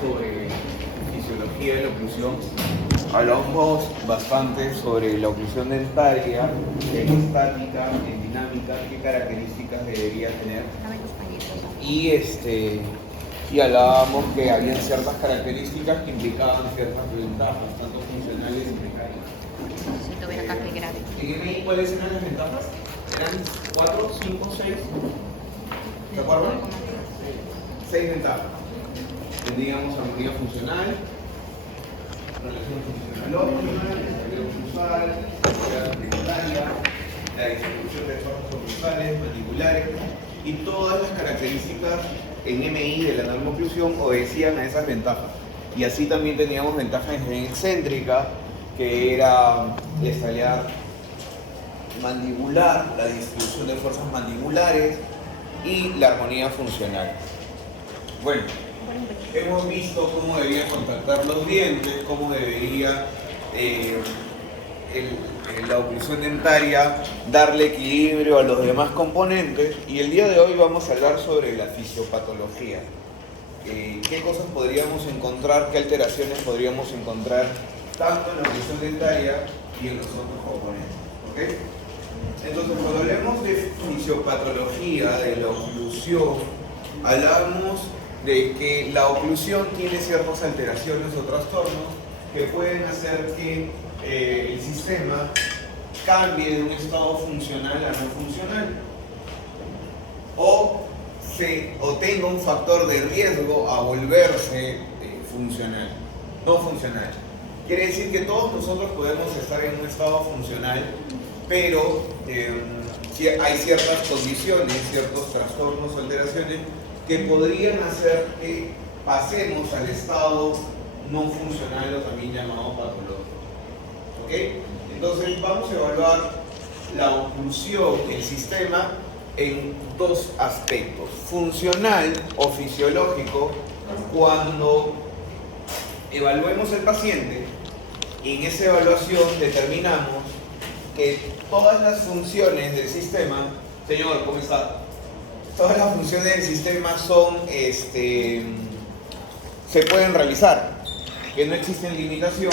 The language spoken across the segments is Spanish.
sobre fisiología de la oclusión. Hablamos bastante sobre la oclusión dentaria, en estática, en dinámica, qué características debería tener. Y hablábamos que habían ciertas características que implicaban ciertas ventajas, tanto funcionales y mecánicas. En MI, ¿cuáles eran las ventajas? ¿Eran 4, 5, 6? ¿De acuerdo? 6 ventajas. Tendríamos armonía funcional, relación funcional-óptima, estabilidad oclusal, estabilidad tributaria, la distribución de esfuerzos oclusales, mandibulares, y todas las características en MI de la normoclusión obedecían a esas ventajas. Y así también teníamos ventajas en excéntrica, que era la estabilidad mandibular, la distribución de fuerzas mandibulares y la armonía funcional. Bueno, hemos visto cómo deberían contactar los dientes, cómo debería la oclusión dentaria darle equilibrio a los demás componentes, y el día de hoy vamos a hablar sobre la fisiopatología. ¿Qué cosas podríamos encontrar, qué alteraciones podríamos encontrar tanto en la oclusión dentaria y en los otros componentes? ¿Okay? Entonces, cuando hablemos de fisiopatología de la oclusión, hablamos de que la oclusión tiene ciertas alteraciones o trastornos que pueden hacer que el sistema cambie de un estado funcional a no funcional, o tenga un factor de riesgo a volverse funcional, no funcional. Quiere decir que todos nosotros podemos estar en un estado funcional, pero hay ciertas condiciones, ciertos trastornos o alteraciones que podrían hacer que pasemos al estado no funcional, o también llamado patológico. ¿Ok? Entonces vamos a evaluar la oclusión del sistema en dos aspectos: funcional o fisiológico, cuando evaluemos al paciente. En esa evaluación determinamos que todas las funciones del sistema, señor, ¿cómo está? Todas las funciones del sistema se pueden realizar, que no existen limitación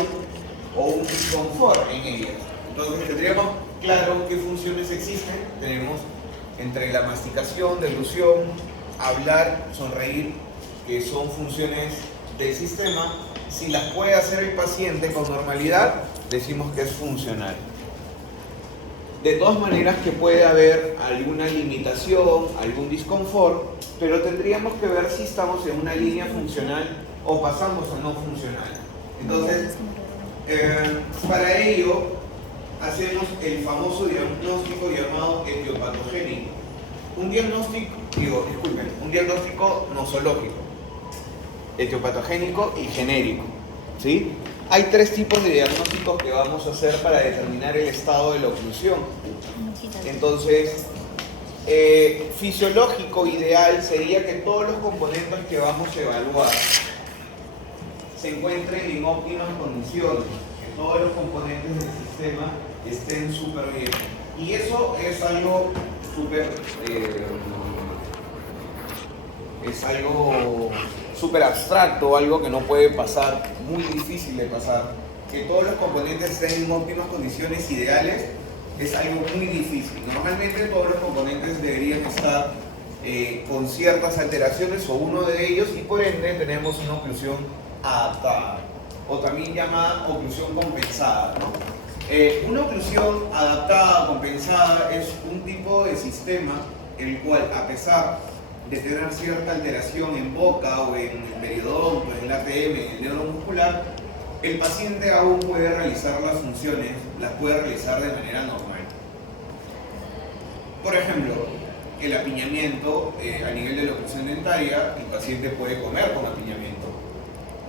o un disconfort en ellas. Entonces tendríamos claro qué funciones existen. Tenemos entre la masticación, deglución, hablar, sonreír, que son funciones del sistema. Si las puede hacer el paciente con normalidad, decimos que es funcional. De todas maneras que puede haber alguna limitación, algún disconfort, pero tendríamos que ver si estamos en una línea funcional o pasamos a no funcional. Entonces, para ello, hacemos el famoso diagnóstico llamado etiopatogénico. Un diagnóstico nosológico, etiopatogénico y genérico, ¿sí? Hay tres tipos de diagnósticos que vamos a hacer para determinar el estado de la oclusión. Entonces, fisiológico ideal sería que todos los componentes que vamos a evaluar se encuentren en óptimas condiciones, que todos los componentes del sistema estén súper bien. Y eso es algo súper abstracto, algo que no puede pasar, muy difícil de pasar. Que todos los componentes estén en óptimas condiciones ideales es algo muy difícil. Normalmente todos los componentes deberían estar con ciertas alteraciones o uno de ellos, y por ende tenemos una oclusión adaptada, o también llamada oclusión compensada, ¿no? Una oclusión adaptada, compensada, es un tipo de sistema el cual, a pesar de tener cierta alteración en boca o en el periodonto, en el ATM, en el neuromuscular, el paciente aún puede realizar las funciones, las puede realizar de manera normal. Por ejemplo, el apiñamiento, a nivel de la oclusión dentaria, el paciente puede comer con apiñamiento.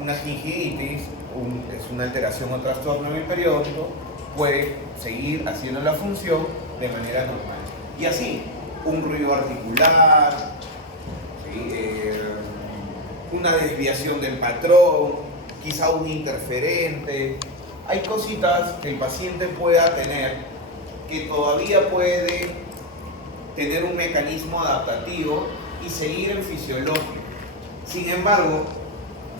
Una gingivitis, es una alteración o trastorno en el periodonto, puede seguir haciendo la función de manera normal. Y así, un ruido articular, una desviación del patrón, quizá un interferente. Hay cositas que el paciente pueda tener que todavía puede tener un mecanismo adaptativo y seguir en fisiológico. Sin embargo,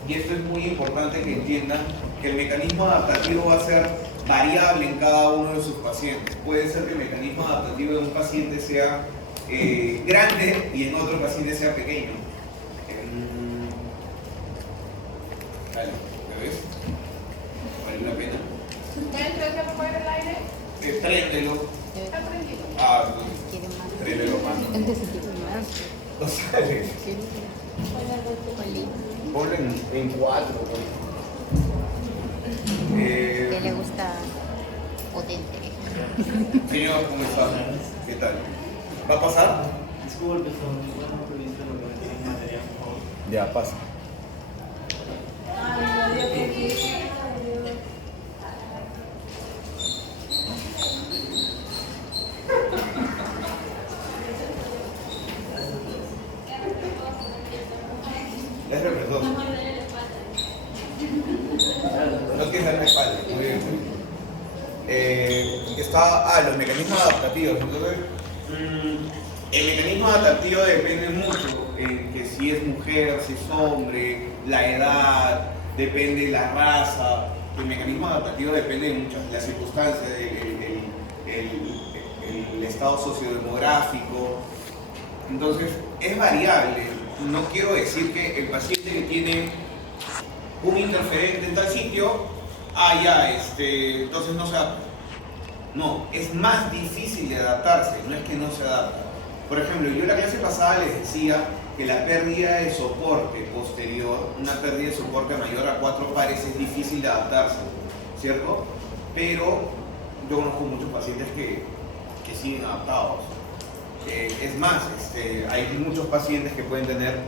y esto es muy importante que entiendan, que el mecanismo adaptativo va a ser variable en cada uno de sus pacientes. Puede ser que el mecanismo adaptativo de un paciente sea grande y en otro paciente sea pequeño. Dale, ¿me ves? Vale la pena. ¿Entra que mover el aire? Préndelo. Está prendido. Ah, préndelo más. No sale. Ponlo en 4. Que le gusta potente. Señor, ¿cómo está? ¿Qué tal? ¿Va a pasar? Disculpe, no hemos previsto lo que es el material, por favor. Ya, pasa. Es represor. No tienes en la espalda. Muy bien. Los mecanismos adaptativos. Entonces, el mecanismo adaptativo depende mucho, que si es mujer, si es hombre, la edad, depende de la raza. El mecanismo adaptativo depende de muchas, las circunstancias, el estado sociodemográfico. Entonces, es variable. No quiero decir que el paciente que tiene un interferente en tal sitio, entonces no se adapta. No, es más difícil de adaptarse, no es que no se adapta. Por ejemplo, yo en la clase pasada les decía que la pérdida de soporte posterior, una pérdida de soporte mayor a 4 pares es difícil de adaptarse, ¿cierto? Pero yo conozco muchos pacientes que siguen adaptados. Es más, hay muchos pacientes que pueden tener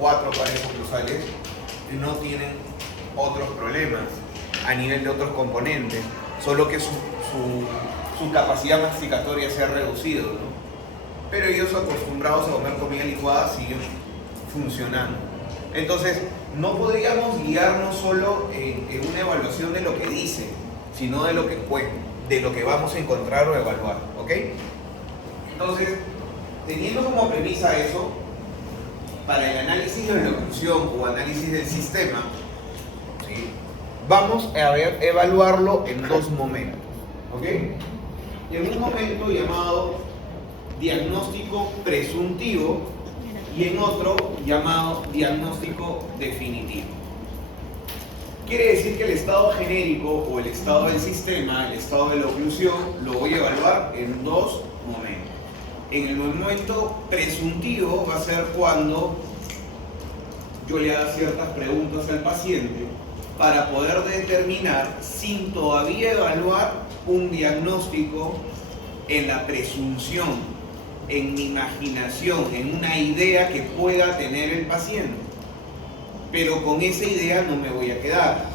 4 pares oclusales y no tienen otros problemas a nivel de otros componentes, solo que su capacidad masticatoria se ha reducido, ¿no? Pero ellos acostumbrados a comer comida licuada siguen funcionando. Entonces, no podríamos guiarnos solo en una evaluación de lo que dice, sino de lo que vamos a encontrar o evaluar, ¿ok? Entonces, teniendo como premisa eso, para el análisis de la oclusión o análisis del sistema, ¿sí?, vamos a evaluarlo en 2 momentos, ¿ok? En un momento llamado diagnóstico presuntivo y en otro llamado diagnóstico definitivo. Quiere decir que el estado genérico o el estado del sistema, el estado de la oclusión, lo voy a evaluar en 2 momentos. En el momento presuntivo va a ser cuando yo le haga ciertas preguntas al paciente para poder determinar, sin todavía evaluar, un diagnóstico en la presunción, en mi imaginación, en una idea que pueda tener el paciente. Pero con esa idea no me voy a quedar.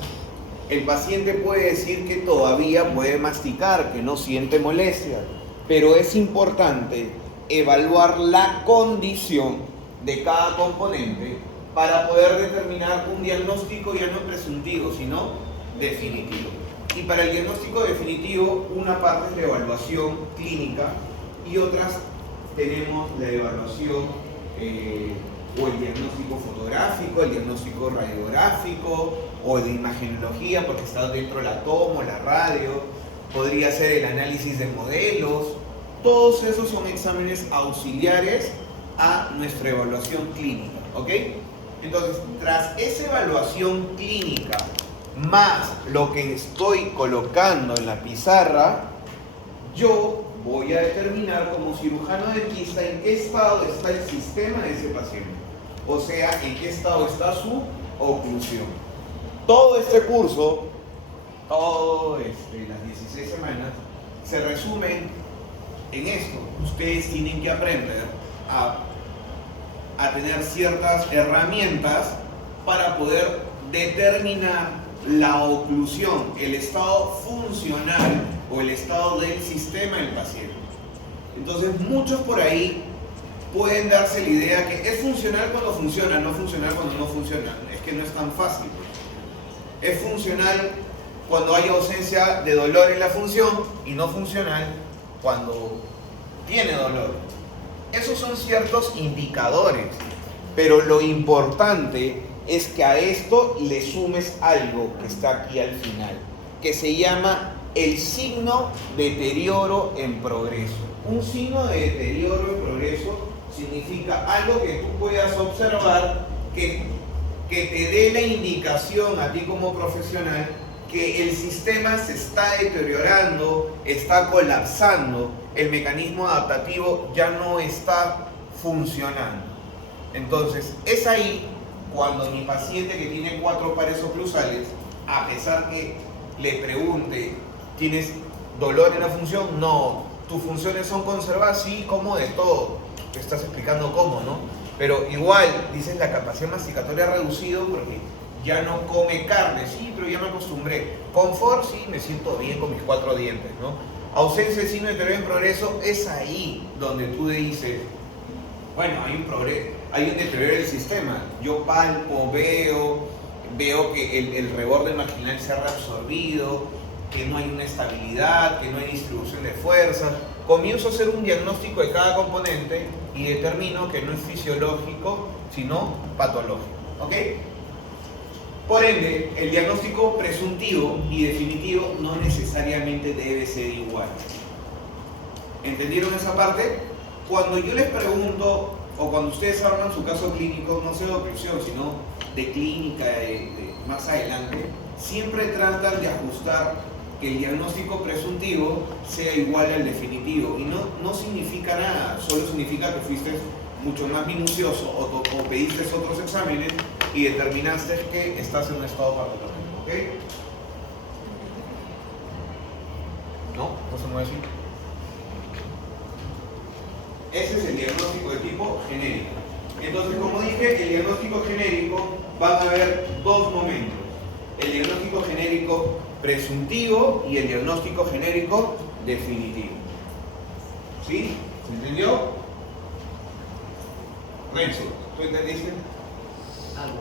El paciente puede decir que todavía puede masticar, que no siente molestia, pero es importante evaluar la condición de cada componente para poder determinar un diagnóstico ya no presuntivo, sino definitivo. Y para el diagnóstico definitivo, una parte es la evaluación clínica y otras tenemos la evaluación o el diagnóstico fotográfico, el diagnóstico radiográfico o de imagenología, porque está dentro de la tomo, la radio, podría ser el análisis de modelos. Todos esos son exámenes auxiliares a nuestra evaluación clínica, ¿ok? Entonces, tras esa evaluación clínica, más lo que estoy colocando en la pizarra, yo voy a determinar como cirujano dentista en qué estado está el sistema de ese paciente. O sea, en qué estado está su oclusión. Todo este curso, las 16 semanas, se resumen en esto. Ustedes tienen que aprender a tener ciertas herramientas para poder determinar la oclusión, el estado funcional o el estado del sistema del paciente. Entonces, muchos por ahí pueden darse la idea que es funcional cuando funciona, no funcional cuando no funciona. Es que no es tan fácil. Es funcional cuando hay ausencia de dolor en la función y no funcional cuando tiene dolor. Esos son ciertos indicadores, pero lo importante es que a esto le sumes algo que está aquí al final, que se llama el signo deterioro en progreso. Un signo de deterioro en progreso significa algo que tú puedas observar que te dé la indicación a ti como profesional que el sistema se está deteriorando, está colapsando, el mecanismo adaptativo ya no está funcionando. Entonces, es ahí cuando mi paciente que tiene 4 pares oclusales, a pesar que le pregunte, ¿tienes dolor en la función? No. ¿Tus funciones son conservadas? Sí, como de todo. Te estás explicando cómo, ¿no? Pero igual, dices, la capacidad masticatoria ha reducido porque ya no come carne. Sí, pero ya me acostumbré. Confort, sí, me siento bien con mis 4 dientes, ¿no? Ausencia de signo de deterioro en progreso, es ahí donde tú dices, bueno, hay un deterioro del sistema. Yo palpo, veo que el reborde marginal se ha reabsorbido, que no hay una estabilidad, que no hay distribución de fuerzas. Comienzo a hacer un diagnóstico de cada componente y determino que no es fisiológico, sino patológico. ¿Ok? Por ende, el diagnóstico presuntivo y definitivo no necesariamente debe ser igual. ¿Entendieron esa parte? Cuando yo les pregunto, o cuando ustedes arman su caso clínico, no sé de oclusión, sino de clínica más adelante, siempre tratan de ajustar que el diagnóstico presuntivo sea igual al definitivo. Y no significa nada, solo significa que fuiste mucho más minucioso o pediste otros exámenes y determinaste que estás en un estado patológico. ¿Ok? ¿No se mueve así? Ese es el diagnóstico de tipo genérico. Entonces, como dije, el diagnóstico genérico van a haber 2 momentos. El diagnóstico genérico presuntivo y el diagnóstico genérico definitivo. ¿Sí? ¿Se entendió? Renzo, ¿tú entendiste? Algo.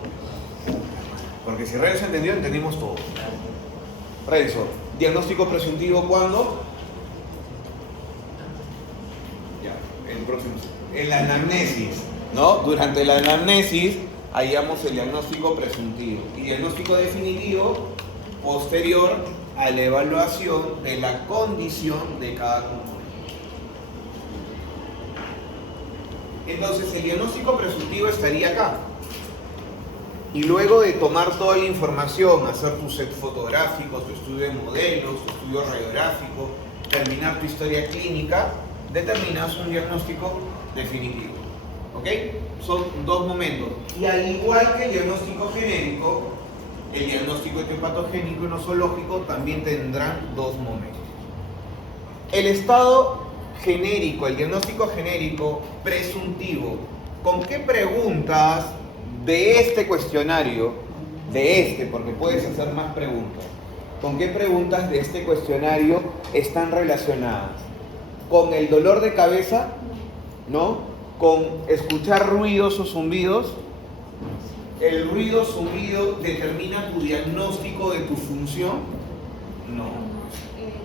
Porque si Renzo entendió, entendimos todo. Renzo, diagnóstico presuntivo, ¿cuándo? Ya, el próximo. En la anamnesis, ¿no? Durante la anamnesis hallamos el diagnóstico presuntivo y diagnóstico definitivo posterior a la evaluación de la condición de cada componente. Entonces el diagnóstico presuntivo estaría acá. Y luego de tomar toda la información, hacer tu set fotográfico, tu estudio de modelos, tu estudio radiográfico, terminar tu historia clínica, determinas un diagnóstico definitivo. ¿Ok? Son 2 momentos. Y al igual que el diagnóstico genérico, el diagnóstico etiopatogénico y nosológico también tendrán 2 momentos. El estado genérico, el diagnóstico genérico presuntivo, ¿con qué preguntas de este cuestionario, porque puedes hacer más preguntas, con qué preguntas de este cuestionario están relacionadas? ¿Con el dolor de cabeza? ¿No? ¿Con escuchar ruidos o zumbidos? ¿El ruido o zumbido determina tu diagnóstico de tu función? No.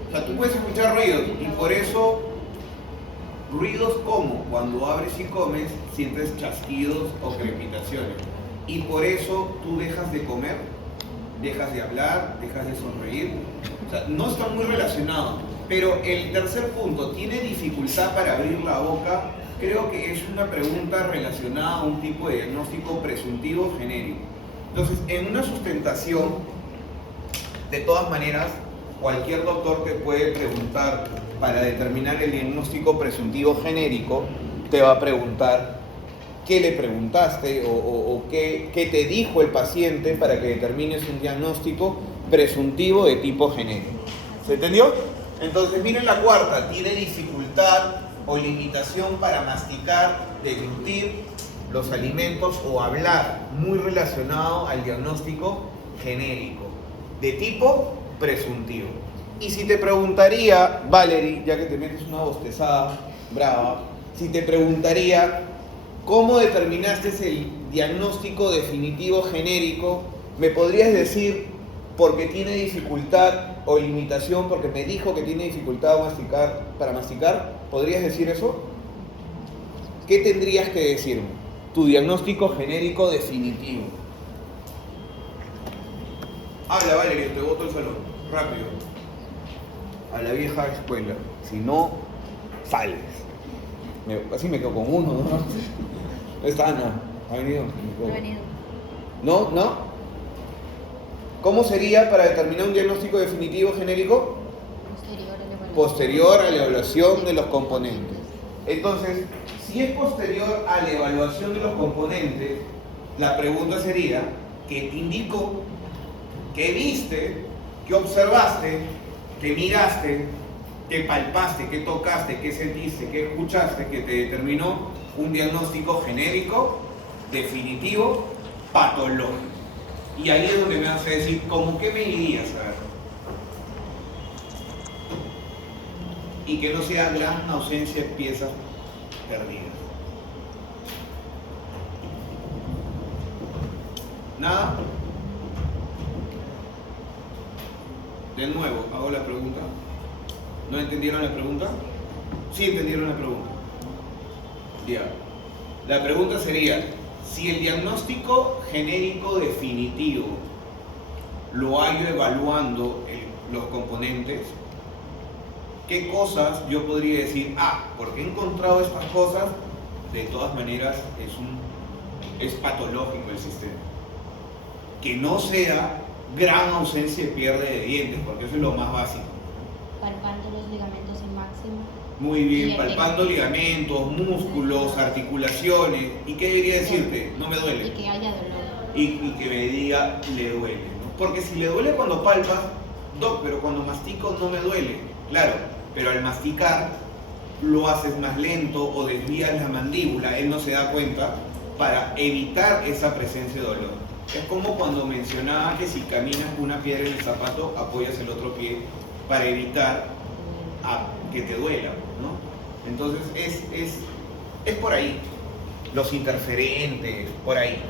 O sea, tú puedes escuchar ruidos y por eso, ruidos como cuando abres y comes, sientes chasquidos o crepitaciones. Y por eso tú dejas de comer, dejas de hablar, dejas de sonreír. O sea, no están muy relacionados. Pero el tercer punto, ¿tiene dificultad para abrir la boca? Creo que es una pregunta relacionada a un tipo de diagnóstico presuntivo genérico. Entonces, en una sustentación, de todas maneras, cualquier doctor te puede preguntar para determinar el diagnóstico presuntivo genérico, te va a preguntar qué le preguntaste o qué te dijo el paciente para que determines un diagnóstico presuntivo de tipo genérico. ¿Se entendió? Entonces, miren la cuarta, tiene dificultad o limitación para masticar, deglutir los alimentos o hablar, muy relacionado al diagnóstico genérico, de tipo presuntivo. Y si te preguntaría, Valerie, ya que te metes una bostezada brava, si te preguntaría, ¿cómo determinaste el diagnóstico definitivo genérico? ¿Me podrías decir porque tiene dificultad o limitación, porque me dijo que tiene dificultad para masticar? ¿Podrías decir eso? ¿Qué tendrías que decirme? Tu diagnóstico genérico definitivo. Habla, Valeria, te boto el salón. Rápido. A la vieja escuela. Si no, sales. Así me quedo con uno, ¿no? No está Ana. ¿Ha venido? No ha venido. ¿No? ¿No? ¿Cómo sería para determinar un diagnóstico definitivo genérico? Posterior a la evaluación. Posterior a la evaluación de los componentes. Entonces, si es posterior a la evaluación de los componentes, la pregunta sería, ¿qué te indicó? ¿Qué viste? ¿Qué observaste? ¿Qué miraste? ¿Qué palpaste? ¿Qué tocaste? ¿Qué sentiste? ¿Qué escuchaste? Que te determinó un diagnóstico genérico, definitivo, patológico. Y ahí es donde me vas a decir, ¿cómo qué me dirías? A ver. Y que no sea gran ausencia de piezas perdidas. ¿Nada? De nuevo, hago la pregunta. ¿No entendieron la pregunta? Sí entendieron la pregunta. Ya. La pregunta sería, si el diagnóstico genérico definitivo lo hallo evaluando los componentes, ¿qué cosas yo podría decir? Porque he encontrado estas cosas, de todas maneras es patológico el sistema. Que no sea gran ausencia de pierde de dientes, porque eso es lo más básico. Palpando los ligamentos en máximo. Muy bien, Y palpando ligamentos, músculos, articulaciones. ¿Y qué debería decirte? No me Y duele. que haya dolor. Y que me diga, le duele, ¿no? Porque si le duele cuando palpas, doc, pero cuando mastico no me duele. Claro, pero al masticar lo haces más lento o desvías la mandíbula, él no se da cuenta, para evitar esa presencia de dolor. Es como cuando mencionaba que si caminas con una piedra en el zapato, apoyas el otro pie para evitar que te duela, ¿no? Entonces es por ahí. Los interferentes, por ahí,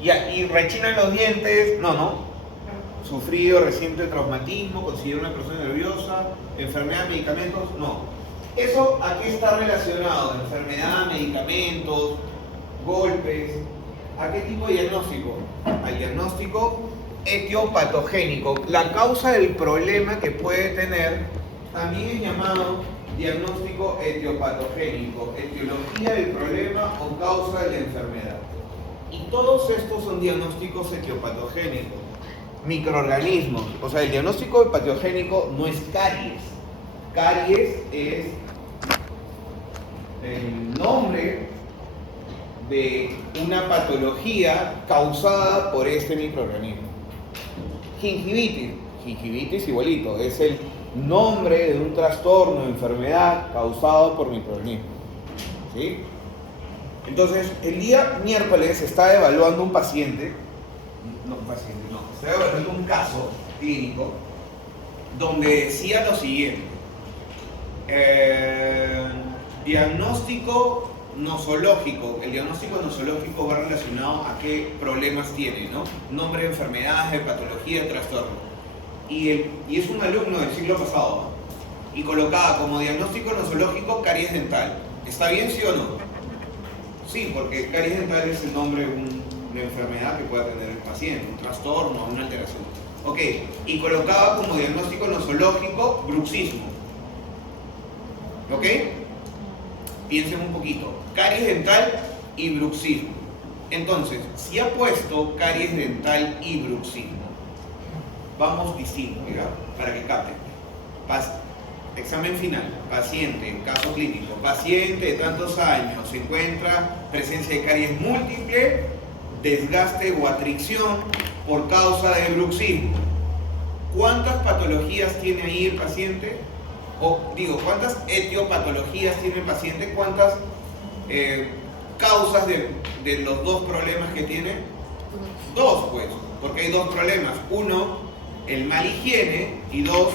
¿no? Y rechinan los dientes, no. Sufrido reciente traumatismo, considera una persona nerviosa, enfermedad, medicamentos, no. ¿Eso a qué está relacionado? Enfermedad, medicamentos, golpes. ¿A qué tipo de diagnóstico? Al diagnóstico etiopatogénico. La causa del problema que puede tener también es llamado diagnóstico etiopatogénico, etiología del problema o causa de la enfermedad. Y todos estos son diagnósticos etiopatogénicos. Microorganismos, o sea, el diagnóstico patogénico no es caries. Caries es el nombre de una patología causada por este microorganismo. Gingivitis igualito, es el nombre de un trastorno, de enfermedad causado por microorganismos. ¿Sí? Entonces, el día miércoles se está evaluando un paciente, está evaluando un caso clínico donde decía lo siguiente: diagnóstico nosológico. El diagnóstico nosológico va relacionado a qué problemas tiene, ¿no? Nombre de enfermedades, de patología, de trastorno. Y es un alumno del siglo pasado, ¿no? Y colocaba como diagnóstico nosológico caries dental. ¿Está bien, sí o no? Sí, porque caries dental es el nombre de una enfermedad que pueda tener el paciente, un trastorno, una alteración. Ok, y colocaba como diagnóstico nosológico bruxismo. ¿Ok? Piensen un poquito. Caries dental y bruxismo. Entonces, si ha puesto caries dental y bruxismo, vamos distinto, ¿ya? Para que capten. Examen final, paciente, caso clínico, paciente de tantos años, se encuentra presencia de caries múltiple, desgaste o atricción por causa de bruxismo. ¿Cuántas patologías tiene ahí el paciente? ¿Cuántas etiopatologías tiene el paciente? ¿Cuántas causas de los dos problemas que tiene? Dos, pues, porque hay dos problemas. Uno, el mal higiene, y dos,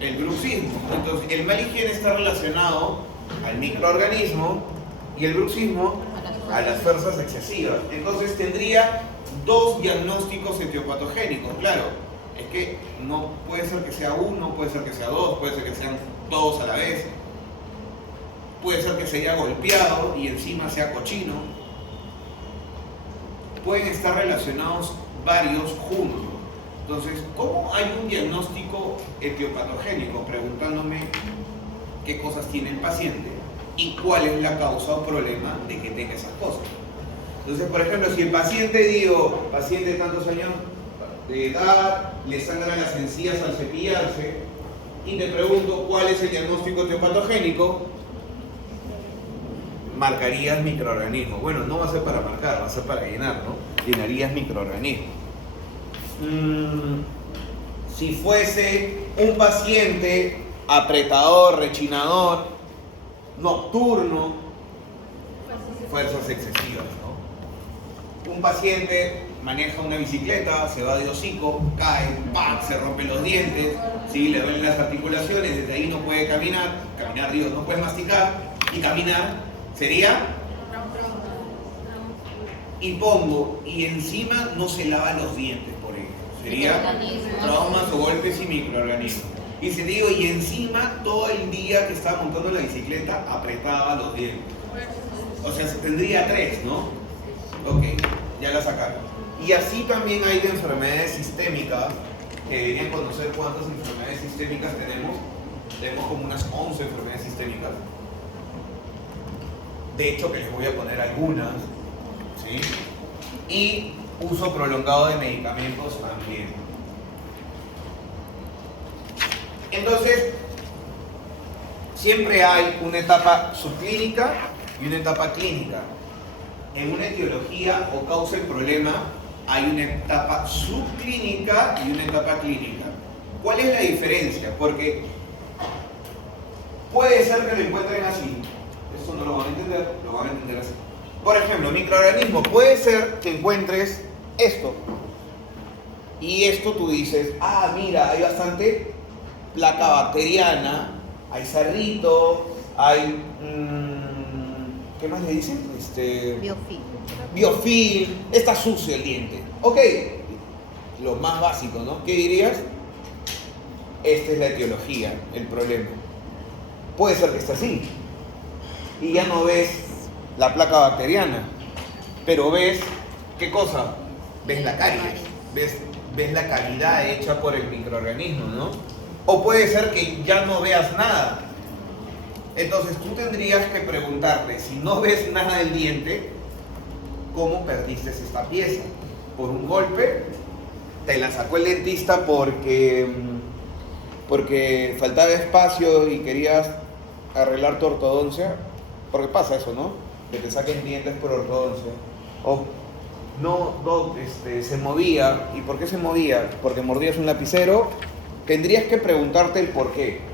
el bruxismo. Entonces, el mal higiene está relacionado al microorganismo y el bruxismo a las fuerzas excesivas. Entonces, tendría dos diagnósticos etiopatogénicos. Claro, es que no puede ser que sea uno, puede ser que sea dos, puede ser que sean todos a la vez. Puede ser que se haya golpeado y encima sea cochino. Pueden estar relacionados varios juntos. Entonces, ¿cómo hay un diagnóstico etiopatogénico? Preguntándome qué cosas tiene el paciente y cuál es la causa o problema de que tenga esas cosas. Entonces, por ejemplo, si el paciente, paciente de tantos años de edad, le sangran las encías al cepillarse, y te pregunto cuál es el diagnóstico etiopatogénico, marcarías microorganismos. Bueno, no va a ser para marcar, va a ser para llenar, ¿no? Llenarías microorganismos. Si fuese un paciente apretador, rechinador, nocturno, fuerzas excesivas, ¿no? Un paciente maneja una bicicleta, se va de hocico, cae, ¡pam!, se rompe los dientes, ¿sí? Le duelen las articulaciones, desde ahí no puede caminar, digo, no puede masticar, y caminar sería hipongo, y encima no se lava los dientes, por ello. Sería traumas o golpes y microorganismos. Y se digo, y encima todo el día que estaba montando la bicicleta apretaba los dientes. O sea, se tendría 3, ¿no? Ok, ya la sacaron. Y así también hay de enfermedades sistémicas, que deberían conocer cuántas enfermedades sistémicas tenemos. Tenemos como unas 11 enfermedades sistémicas. De hecho, que les voy a poner algunas, ¿sí? Y uso prolongado de medicamentos también. Entonces, siempre hay una etapa subclínica y una etapa clínica. En una etiología o causa del problema hay una etapa subclínica y una etapa clínica. ¿Cuál es la diferencia? Porque puede ser que lo encuentren así. Eso no lo van a entender, lo van a entender así. Por ejemplo, microorganismo. Puede ser que encuentres esto. Y esto tú dices, ah, mira, hay bastante placa bacteriana, hay sarrito, hay... ¿qué más le dicen? Biofilm. Biofilm, está sucio el diente. Ok, lo más básico, ¿no? ¿Qué dirías? Esta es la etiología, el problema. Puede ser que esté así. Y ya no ves la placa bacteriana, pero ves, ¿qué cosa? Ves la caries, ves la cavidad hecha por el microorganismo, ¿no? O puede ser que ya no veas nada. Entonces tú tendrías que preguntarte, si no ves nada del diente, ¿cómo perdiste esta pieza? ¿Por un golpe? ¿Te la sacó el dentista porque faltaba espacio y querías arreglar tu ortodoncia? Porque pasa eso, ¿no? Que te saquen dientes por ortodoncia. O se movía. ¿Y por qué se movía? Porque mordías un lapicero. Tendrías que preguntarte el por qué.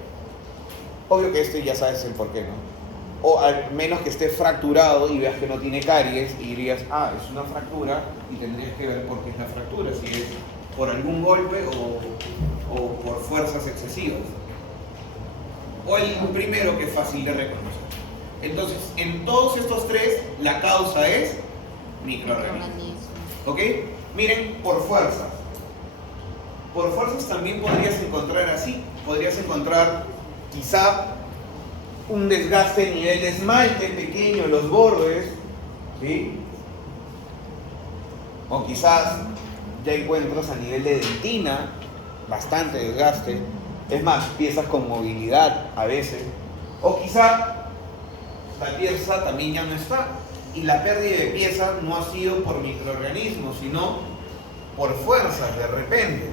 Obvio que ya sabes el por qué, ¿no? O al menos que esté fracturado y veas que no tiene caries y dirías, ah, es una fractura, y tendrías que ver por qué es la fractura, si es por algún golpe o por fuerzas excesivas. O el primero, que es fácil de reconocer. Entonces, en todos estos tres, la causa es microorganismos. ¿Ok? Miren, por fuerzas. Por fuerzas también podrías encontrar así. Podrías encontrar quizá un desgaste a nivel de esmalte pequeño en los bordes, ¿sí? O quizás ya encuentras a nivel de dentina bastante desgaste. Es más, piezas con movilidad a veces. O quizá la pieza también ya no está. Y la pérdida de pieza no ha sido por microorganismos, sino por fuerzas de repente.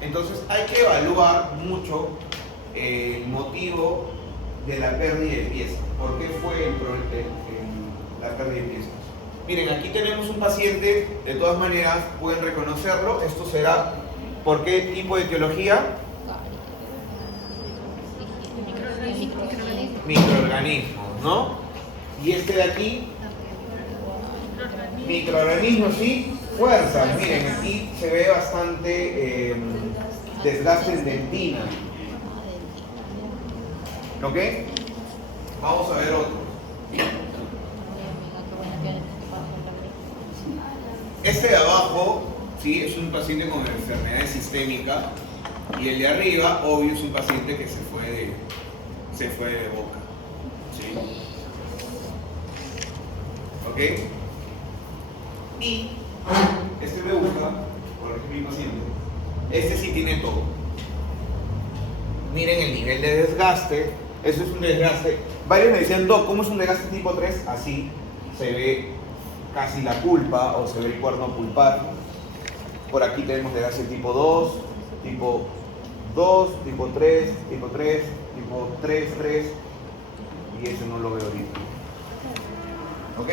Entonces hay que evaluar mucho el motivo de la pérdida de pieza. ¿Por qué fue la pérdida de piezas? Miren, aquí tenemos un paciente, de todas maneras pueden reconocerlo. Esto será, ¿por qué tipo de etiología? Microorganismos, ¿no? Y este de aquí, microorganismos y fuerzas. Miren, aquí se ve bastante desgaste en dentina. ¿Ok? Vamos a ver otro. Este de abajo, ¿sí?, es un paciente con enfermedad sistémica, y el de arriba, obvio, es un paciente que se fue de boca. ¿Sí? ¿Ok? Y este me gusta, corrige mi paciente. Este sí tiene todo. Miren el nivel de desgaste. Eso es un desgaste. Varios me decían, Doc, ¿cómo es un desgaste tipo 3? Así se ve casi la pulpa o se ve el cuerno pulpar. Por aquí tenemos desgaste tipo 2, tipo 2, tipo 3, tipo 3, tipo 3, 3. Y ese no lo veo ahorita. ¿Ok?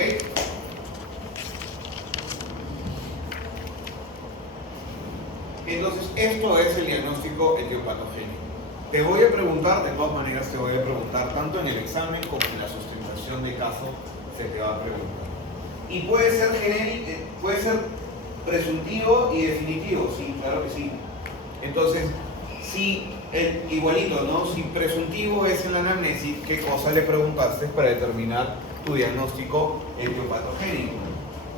Entonces, esto es el diagnóstico etiopatogénico. Te voy a preguntar, de todas maneras te voy a preguntar, tanto en el examen como en la sustentación de caso se te va a preguntar. Y puede ser genérico, puede ser presuntivo y definitivo, sí, claro que sí. Entonces, si igualito, ¿no? Si presuntivo es en la anamnesis, ¿qué cosa le preguntaste para determinar tu diagnóstico etiopatogénico?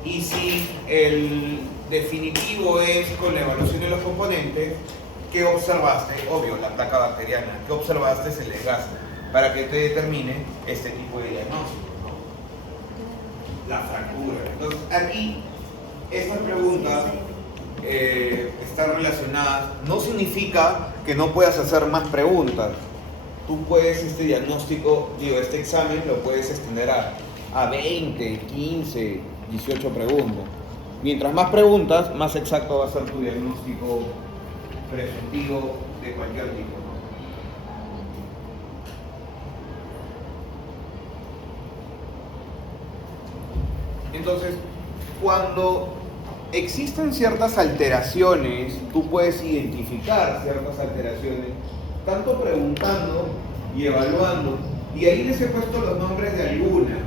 Y si el definitivo es con la evaluación de los componentes, ¿qué observaste? Obvio, la placa bacteriana. ¿Qué observaste? Es el desgaste, para que te determine este tipo de diagnóstico, ¿no? La fractura. Entonces, aquí, estas preguntas están relacionadas. No significa que no puedas hacer más preguntas. Tú puedes, este diagnóstico, este examen lo puedes extender a 20, 15, 18 preguntas. Mientras más preguntas, más exacto va a ser tu diagnóstico presuntivo de cualquier tipo, ¿no? Entonces, cuando existen ciertas alteraciones, tú puedes identificar ciertas alteraciones, tanto preguntando y evaluando, y ahí les he puesto los nombres de algunas.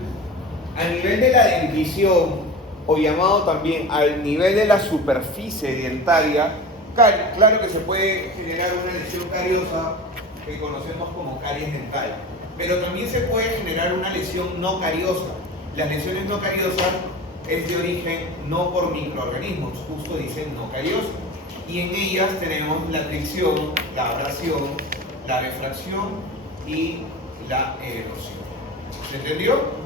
A nivel de la dentición, o llamado también al nivel de la superficie dentaria, claro que se puede generar una lesión cariosa que conocemos como caries dental, pero también se puede generar una lesión no cariosa. Las lesiones no cariosas es de origen no por microorganismos, justo dicen no cariosa, y en ellas tenemos la fricción, la abrasión, la refracción y la erosión. ¿Se entendió?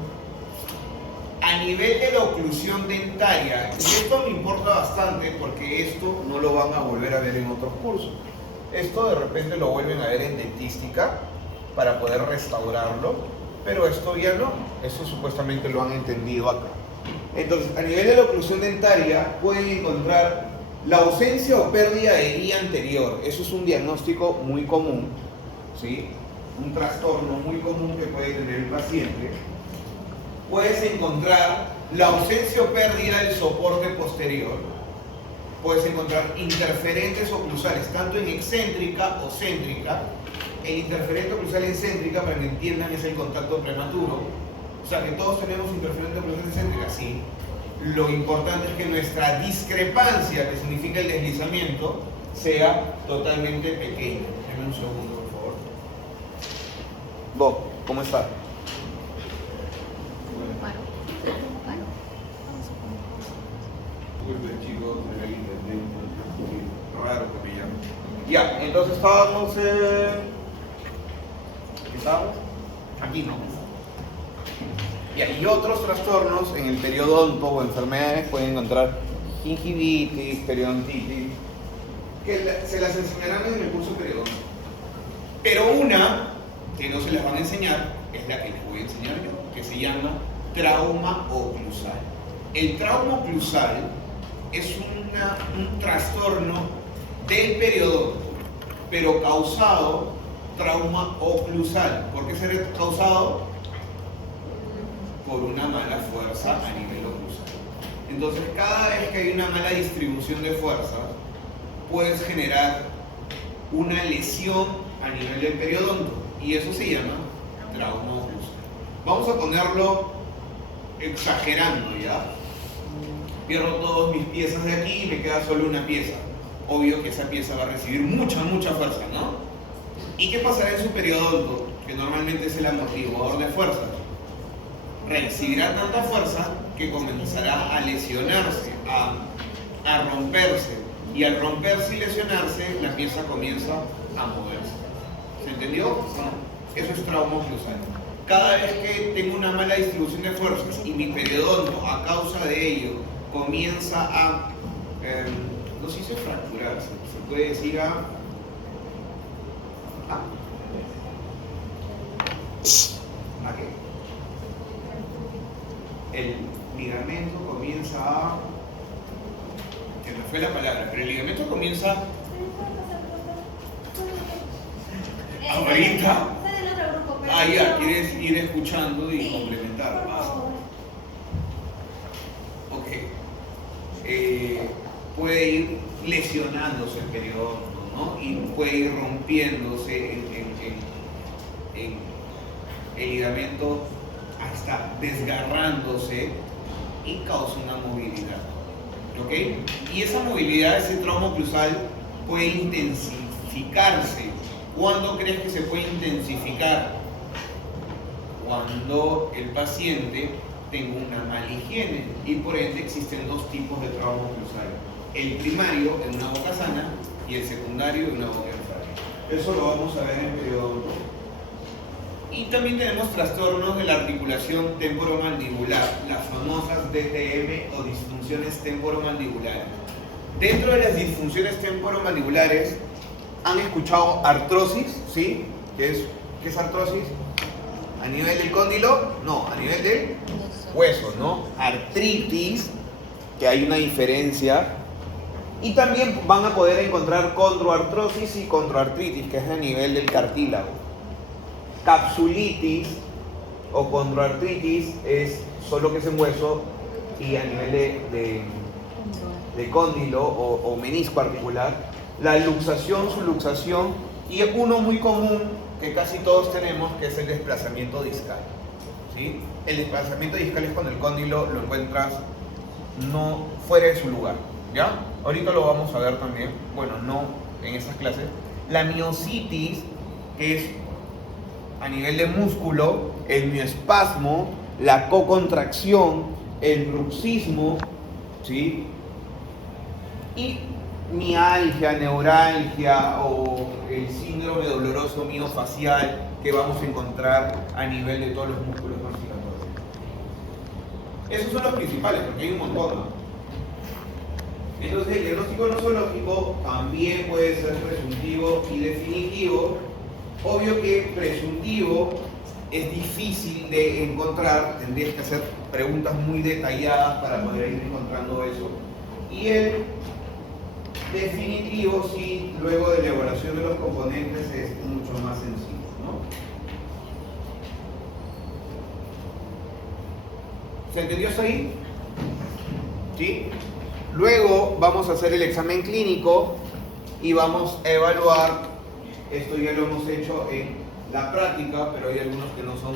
A nivel de la oclusión dentaria, y esto me importa bastante porque esto no lo van a volver a ver en otros cursos. Esto de repente lo vuelven a ver en dentística para poder restaurarlo, pero esto ya no. Eso supuestamente lo han entendido acá. Entonces, a nivel de la oclusión dentaria pueden encontrar la ausencia o pérdida de guía anterior. Eso es un diagnóstico muy común, ¿sí? Un trastorno muy común que puede tener el paciente. Puedes encontrar la ausencia o pérdida del soporte posterior. Puedes encontrar interferentes oclusales, tanto en excéntrica o céntrica. El interferente oclusal en céntrica, para que entiendan, es el contacto prematuro. O sea, que todos tenemos interferente oclusal en céntrica, sí. Lo importante es que nuestra discrepancia, que significa el deslizamiento, sea totalmente pequeña. Deme un segundo, por favor. Bob, ¿cómo está? Chicos, raro que me llamen. Ya, entonces estábamos ¿qué estábamos? Aquí no. Ya, y otros trastornos en el periodonto o enfermedades pueden encontrar gingivitis, periodontitis, que se las enseñarán en el curso periodonto. Pero una que no se las van a enseñar es la que les voy a enseñar yo, que se llama trauma oclusal. El trauma oclusal es un trastorno del periodonto, pero causado trauma oclusal. ¿Por qué será causado? Por una mala fuerza a nivel oclusal. Entonces, cada vez que hay una mala distribución de fuerzas, puedes generar una lesión a nivel del periodonto, y eso se llama trauma oclusal. Vamos a ponerlo exagerando, ¿ya? Pierdo todas mis piezas de aquí y me queda solo una pieza. Obvio que esa pieza va a recibir mucha fuerza, ¿no? ¿Y qué pasará en su periodonto? Que normalmente es el amortiguador de fuerzas. Recibirá tanta fuerza que comenzará a lesionarse, a romperse. Y al romperse y lesionarse, la pieza comienza a moverse. ¿Se entendió? Bueno, eso es trauma oclusal. Cada vez que tengo una mala distribución de fuerzas y mi periodonto, a causa de ello, comienza a no se hizo fracturar, se puede decir a qué? El ligamento comienza a... que me fue la palabra, pero el ligamento comienza ahorita. Ya, quieres ir escuchando y complementar. Ok. Puede ir lesionándose el periodonto, ¿no? Y puede ir rompiéndose el ligamento hasta desgarrándose y causa una movilidad. ¿Ok? Y esa movilidad, ese trauma oclusal puede intensificarse. ¿Cuándo crees que se puede intensificar? Cuando el paciente tenga una mala higiene, y por ende existen dos tipos de trauma oclusal: el primario en una boca sana y el secundario en una boca enferma. Eso lo vamos a ver en periodonto. Y también tenemos trastornos de la articulación temporomandibular, las famosas DTM o disfunciones temporomandibulares. Dentro de las disfunciones temporomandibulares, ¿han escuchado artrosis? ¿Sí? ¿Qué es artrosis? ¿A nivel del cóndilo? No, a nivel del hueso, ¿no? Artritis, que hay una diferencia. Y también van a poder encontrar condroartrosis y condroartritis, que es a nivel del cartílago. Capsulitis o condroartritis es solo que es en hueso y a nivel de cóndilo o menisco articular. La luxación, subluxación y uno muy común que casi todos tenemos, que es el desplazamiento discal. ¿Sí? El desplazamiento discal es cuando el cóndilo lo encuentras no fuera de su lugar. ¿Ya? Ahorita lo vamos a ver también, bueno, no en estas clases. La miositis, que es a nivel de músculo, el mioespasmo, la cocontracción, el bruxismo, ¿sí? Y mialgia, neuralgia o el síndrome doloroso miofacial que vamos a encontrar a nivel de todos los músculos articulatorios. Esos son los principales, porque hay un montón, ¿no? Entonces el diagnóstico nosológico también puede ser presuntivo y definitivo. Obvio que presuntivo es difícil de encontrar, tendrías que hacer preguntas muy detalladas para poder ir encontrando eso. Y el definitivo, sí, luego de la evaluación de los componentes, es mucho más sencillo, ¿no? ¿Se entendió hasta ahí? ¿Sí? Luego vamos a hacer el examen clínico y vamos a evaluar, esto ya lo hemos hecho en la práctica, pero hay algunos que no son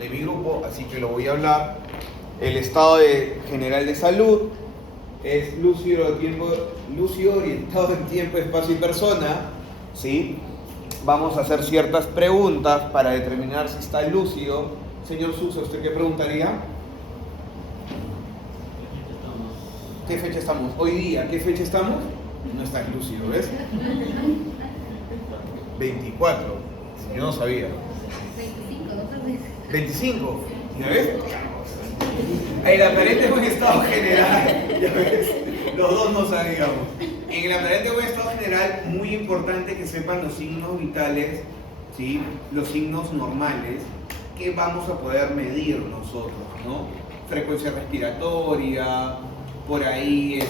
de mi grupo, así que lo voy a hablar. El estado general de salud es lúcido, orientado en tiempo, espacio y persona, ¿sí? Vamos a hacer ciertas preguntas para determinar si está lúcido. Señor Sousa, ¿usted qué preguntaría? ¿Qué fecha estamos? Hoy día, ¿qué fecha estamos? No está lúcido, ¿ves? 24. Yo no sabía. 25, no sabes. 25. ¿Ya ves? El aparente buen estado general. ¿Ya ves? Los dos no sabíamos. En el aparente buen estado general, muy importante que sepan los signos vitales, ¿sí? Los signos normales que vamos a poder medir nosotros, ¿no? Frecuencia respiratoria, por ahí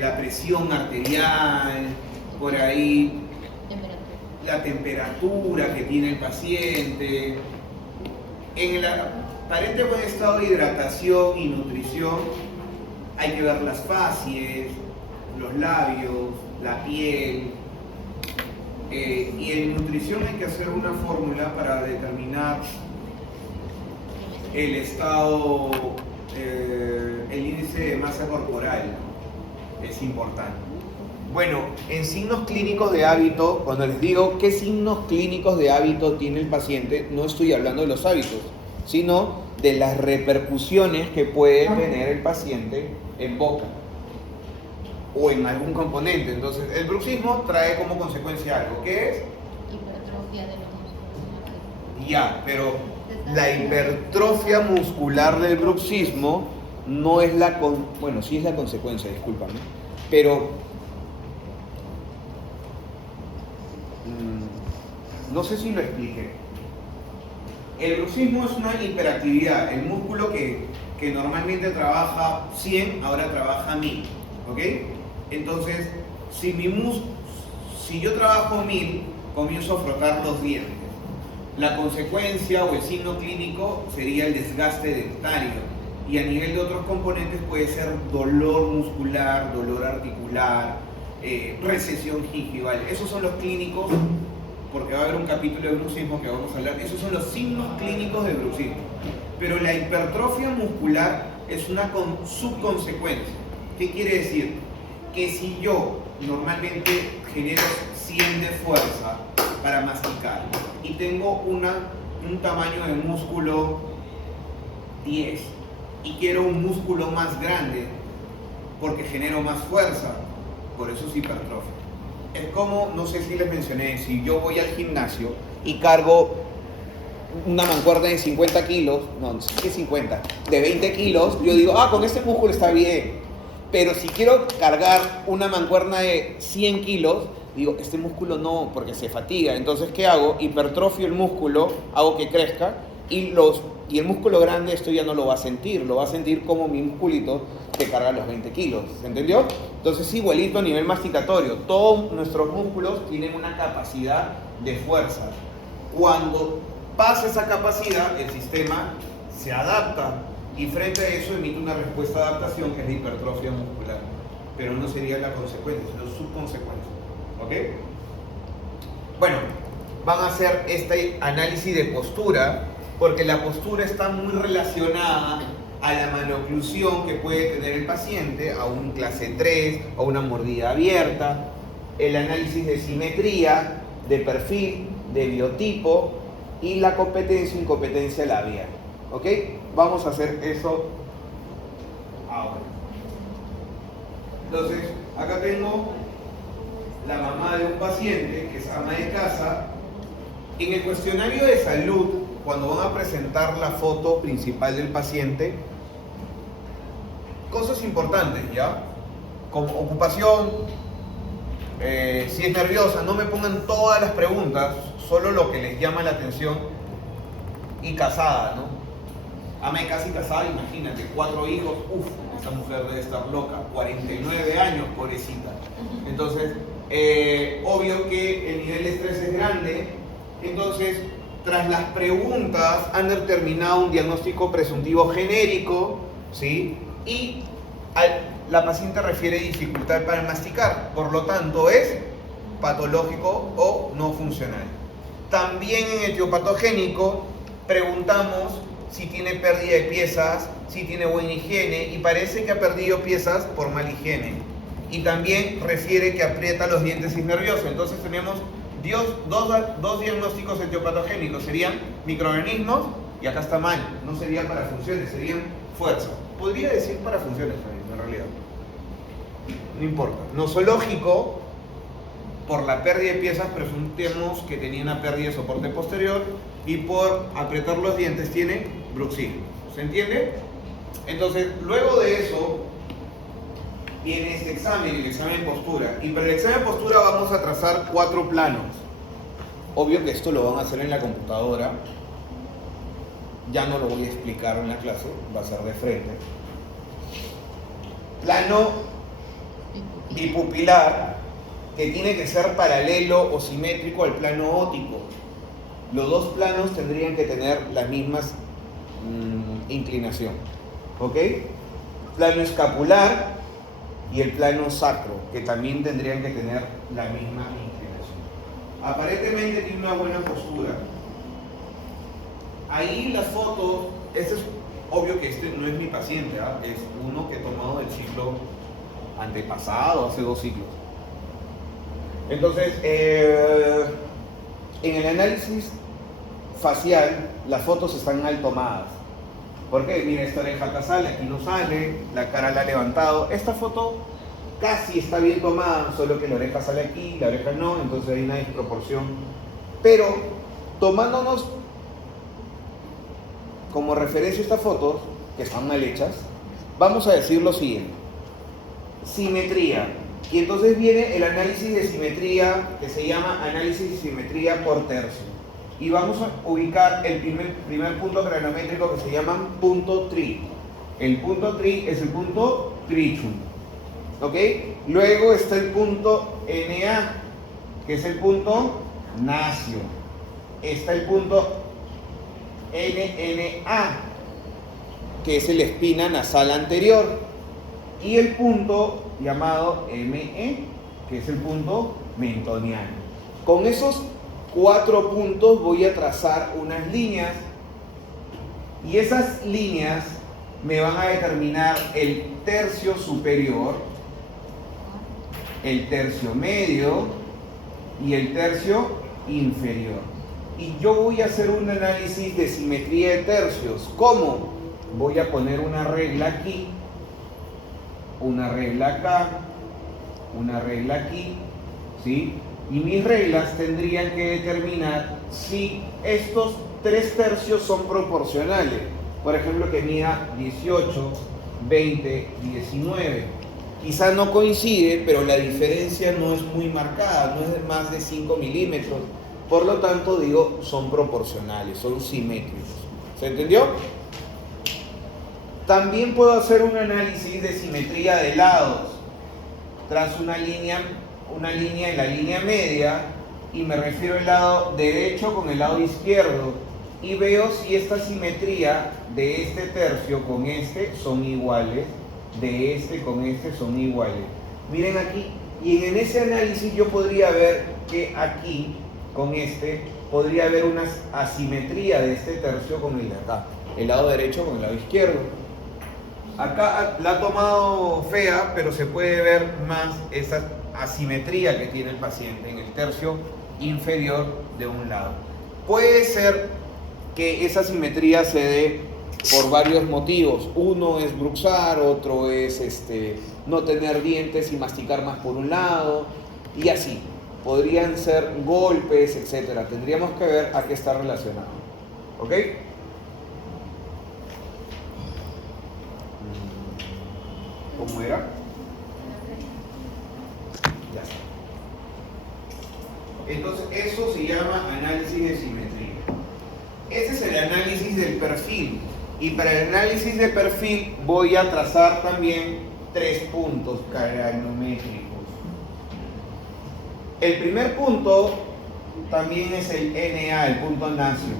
la presión arterial, por ahí la temperatura que tiene el paciente. En el aparente buen estado de hidratación y nutrición hay que ver las facies, los labios, la piel. Y en nutrición hay que hacer una fórmula para determinar el estado, el índice de masa corporal. Es importante. Bueno, en signos clínicos de hábito, cuando les digo qué signos clínicos de hábito tiene el paciente, no estoy hablando de los hábitos, sino de las repercusiones que puede tener el paciente en boca o en algún componente. Entonces, el bruxismo trae como consecuencia algo, ¿qué es? Hipertrofia de los músculos. Ya, pero la hipertrofia muscular del bruxismo no es bueno, sí es la consecuencia, discúlpame, pero no sé si lo expliqué. El bruxismo es una hiperactividad. El músculo que normalmente trabaja 100, ahora trabaja 1000. ¿Ok? Entonces, si yo trabajo 1000, comienzo a frotar los dientes. La consecuencia o el signo clínico sería el desgaste dentario. Y a nivel de otros componentes puede ser dolor muscular, dolor articular, recesión gingival. Esos son los clínicos, porque va a haber un capítulo de bruxismo que vamos a hablar. Esos son los signos clínicos de bruxismo. Pero la hipertrofia muscular es una subconsecuencia. ¿Qué quiere decir? Que si yo normalmente genero 100 de fuerza para masticar y tengo un tamaño de músculo 10 y quiero un músculo más grande porque genero más fuerza, por eso es hipertrofia. Es como, no sé si les mencioné, si yo voy al gimnasio y cargo una mancuerna de 50 kilos, no, ¿qué 50? De 20 kilos, yo digo, con este músculo está bien. Pero si quiero cargar una mancuerna de 100 kilos, digo, este músculo no, porque se fatiga. Entonces, ¿qué hago? Hipertrofio el músculo, hago que crezca, y el músculo grande esto ya no lo va a sentir como mi musculito que carga los 20 kilos. ¿Se entendió? Entonces, igualito a nivel masticatorio. Todos nuestros músculos tienen una capacidad de fuerza. Cuando pasa esa capacidad, el sistema se adapta y frente a eso emite una respuesta de adaptación que es la hipertrofia muscular. Pero no sería la consecuencia, sino subconsecuencia. ¿Ok? Bueno, van a hacer este análisis de postura porque la postura está muy relacionada a la maloclusión que puede tener el paciente, a un clase 3, a una mordida abierta, el análisis de simetría, de perfil, de biotipo y la competencia e incompetencia labial. ¿Ok? Vamos a hacer eso ahora. Entonces, acá tengo la mamá de un paciente que es ama de casa. En el cuestionario de salud, cuando van a presentar la foto principal del paciente, cosas importantes, ¿ya? Como ocupación, si es nerviosa, no me pongan todas las preguntas, solo lo que les llama la atención. Y casada, ¿no? Ama de casa y casada, imagínate, 4 hijos, esa mujer debe estar loca, 49 años, pobrecita. Entonces, obvio que el nivel de estrés es grande. Entonces, tras las preguntas han determinado un diagnóstico presuntivo genérico, ¿sí? Y la paciente refiere dificultad para masticar, por lo tanto es patológico o no funcional. También en etiopatogénico preguntamos si tiene pérdida de piezas, si tiene buena higiene, y parece que ha perdido piezas por mala higiene. Y también refiere que aprieta los dientes y es nervioso. Entonces tenemos dos diagnósticos etiopatogénicos, serían microorganismos, y acá está mal, no serían para funciones, serían fuerza. Podría decir para funciones también, en realidad. No importa. Nosológico, por la pérdida de piezas, presuntemos que tenía una pérdida de soporte posterior, y por apretar los dientes tiene bruxismo. ¿Se entiende? Entonces, luego de eso, viene este examen, el examen de postura. Y para el examen de postura vamos a trazar 4 planos. Obvio que esto lo van a hacer en la computadora. Ya no lo voy a explicar en la clase, va a ser de frente. Plano bipupilar, que tiene que ser paralelo o simétrico al plano óptico. Los dos planos tendrían que tener las mismas inclinación. ¿Ok? Plano escapular y el plano sacro, que también tendrían que tener la misma inclinación. Aparentemente tiene una buena postura. Ahí las fotos, este es obvio que este no es mi paciente, es uno que he tomado del ciclo antepasado, hace 2 ciclos. Entonces, en el análisis facial, las fotos están mal tomadas. ¿Por qué? Mira, esta oreja acá sale, aquí no sale, la cara la ha levantado. Esta foto casi está bien tomada, solo que la oreja sale aquí, la oreja no, entonces hay una desproporción. Pero, tomándonos como referencia estas fotos, que están mal hechas, vamos a decir lo siguiente. Simetría. Y entonces viene el análisis de simetría que se llama análisis de simetría por tercio. Y vamos a ubicar el primer punto cranométrico que se llama punto tri. El punto tri es el punto trichum. ¿Ok? Luego está el punto NA, que es el punto nacio. Está el punto NNA, que es el espina nasal anterior. Y el punto llamado ME, que es el punto mentoniano. Con esos 4 puntos voy a trazar unas líneas. Y esas líneas me van a determinar el tercio superior, el tercio medio y el tercio inferior. Y yo voy a hacer un análisis de simetría de tercios. ¿Cómo? Voy a poner una regla aquí, una regla acá, una regla aquí, ¿sí? Y mis reglas tendrían que determinar si estos 3 tercios son proporcionales. Por ejemplo, que mida 18, 20, 19. Quizá no coincide, pero la diferencia no es muy marcada, no es de más de 5 milímetros. Por lo tanto, digo, son proporcionales, son simétricos. ¿Se entendió? También puedo hacer un análisis de simetría de lados. Trazo una línea en la línea media y me refiero al lado derecho con el lado izquierdo y veo si esta simetría de este tercio con este son iguales, de este con este son iguales. Miren aquí, y en ese análisis yo podría ver que aquí con este podría haber una asimetría de este tercio con el de acá, el lado derecho con el lado izquierdo. Acá la ha tomado fea, pero se puede ver más esa asimetría que tiene el paciente en el tercio inferior de un lado. Puede ser que esa asimetría se dé por varios motivos. Uno es bruxar, otro es no tener dientes y masticar más por un lado, y así. Podrían ser golpes, etc. Tendríamos que ver a qué está relacionado. ¿Ok? ¿Cómo era? Ya está. Entonces, eso se llama análisis de simetría. Ese es el análisis del perfil. Y para el análisis de perfil voy a trazar también 3 puntos cranométricos. El primer punto también es el NA, el punto nacio.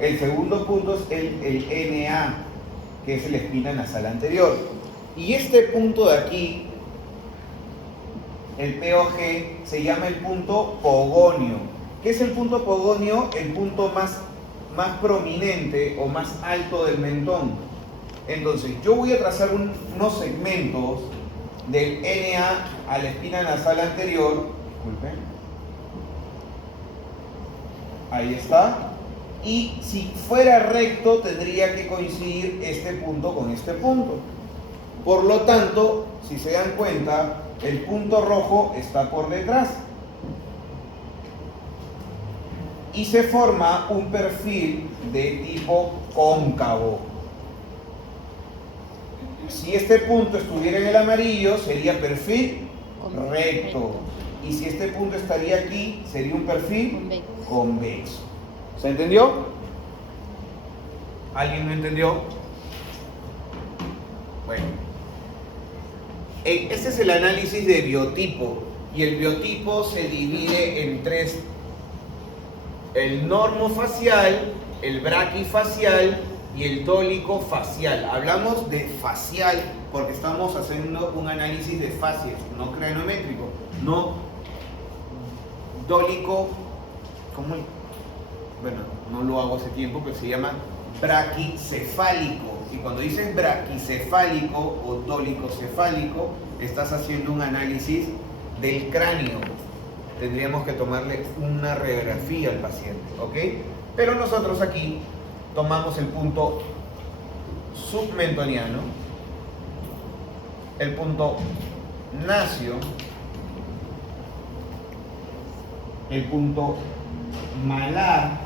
El segundo punto es el NA, que es la espina nasal anterior. Y este punto de aquí, el POG, se llama el punto pogonio. ¿Qué es el punto pogonio? El punto más prominente o más alto del mentón. Entonces, yo voy a trazar unos segmentos del NA a la espina nasal anterior. Disculpen. Ahí está. Y si fuera recto, tendría que coincidir este punto con este punto. Por lo tanto, si se dan cuenta, el punto rojo está por detrás. Y se forma un perfil de tipo cóncavo. Si este punto estuviera en el amarillo, sería perfil recto. Y si este punto estaría aquí, sería un perfil convexo. ¿Se entendió? ¿Alguien no entendió? Bueno. Este es el análisis de biotipo. Y el biotipo se divide en 3. El normofacial, el braquifacial y el dólico-facial. Hablamos de facial porque estamos haciendo un análisis de fascias, no cranométrico, no dólico, ¿cómo? Bueno, no lo hago hace tiempo, pero se llama braquicefálico. Y cuando dices braquicefálico o dólicocefálico, estás haciendo un análisis del cráneo. Tendríamos que tomarle una radiografía al paciente, ¿ok? Pero nosotros aquí tomamos el punto submentoniano, el punto nacio, el punto malar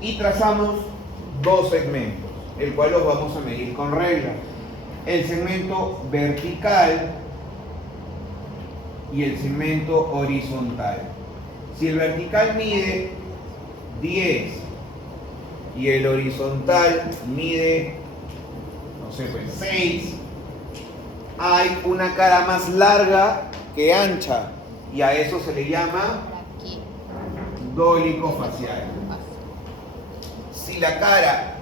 y trazamos 2 segmentos. el cual los vamos a medir con regla. El segmento vertical y el segmento horizontal. Si el vertical mide 10 y el horizontal mide, no sé, pues 6, hay una cara más larga que ancha y a eso se le llama Por aquí. dólico facial. Si la cara,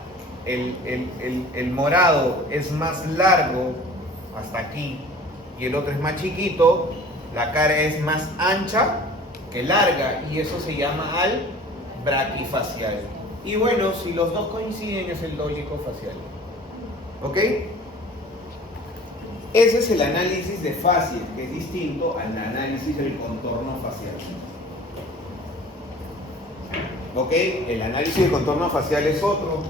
el morado es más largo hasta aquí y el otro es más chiquito, la cara es más ancha que larga y eso se llama al braquifacial. Y bueno, si los dos coinciden es el dólico facial. ¿Ok? Ese es el análisis de facies, que es distinto al análisis del contorno facial. ¿Ok? El análisis del contorno facial es otro,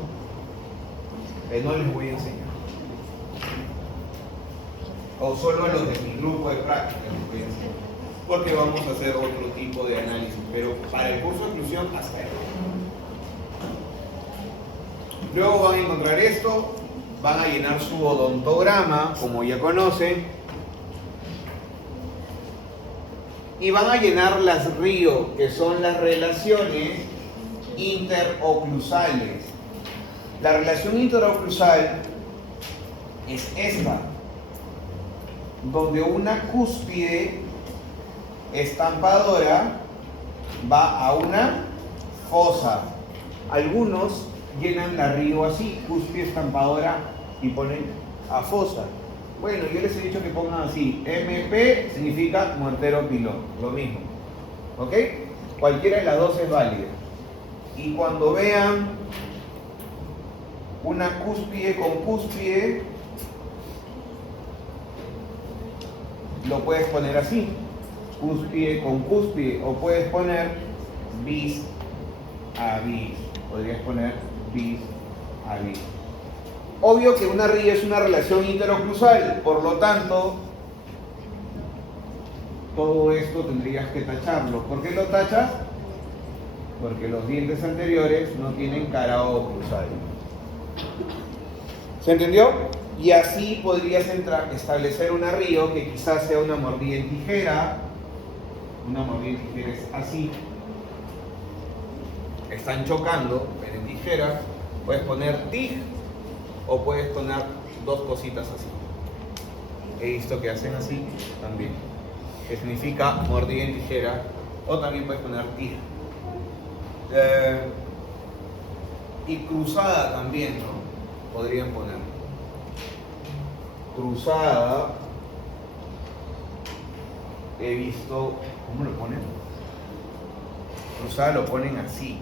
que no les voy a enseñar. O solo a los de mi grupo de práctica les voy a enseñar. Porque vamos a hacer otro tipo de análisis, pero para el curso de inclusión hasta ahí. Luego van a encontrar esto, van a llenar su odontograma, como ya conocen, y van a llenar las RIO, que son las relaciones interoclusales. La relación interoclusal es esta, donde una cúspide estampadora va a una fosa. Algunos llenan la RIO así, cúspide estampadora, y ponen a fosa. Bueno, yo les he dicho que pongan así, MP significa mortero pilón, lo mismo. ¿Ok? Cualquiera de las dos es válida. Y cuando vean una cúspide con cúspide, lo puedes poner así, cúspide con cúspide, o puedes poner bis a bis, podrías poner bis a bis. Obvio que una RIO es una relación interoclusal, por lo tanto, todo esto tendrías que tacharlo. ¿Por qué lo tachas? Porque los dientes anteriores no tienen cara oclusal. ¿Se entendió? Y así podrías establecer una RIO que quizás sea una mordida en tijera. Una mordida en tijera es así. Están chocando, pero en tijera puedes poner TIG o puedes poner dos cositas así. He visto que hacen así también, que significa mordida en tijera, o también puedes poner TIG. Y cruzada también, ¿no? Podrían poner cruzada. He visto, ¿cómo lo ponen? Cruzada lo ponen así.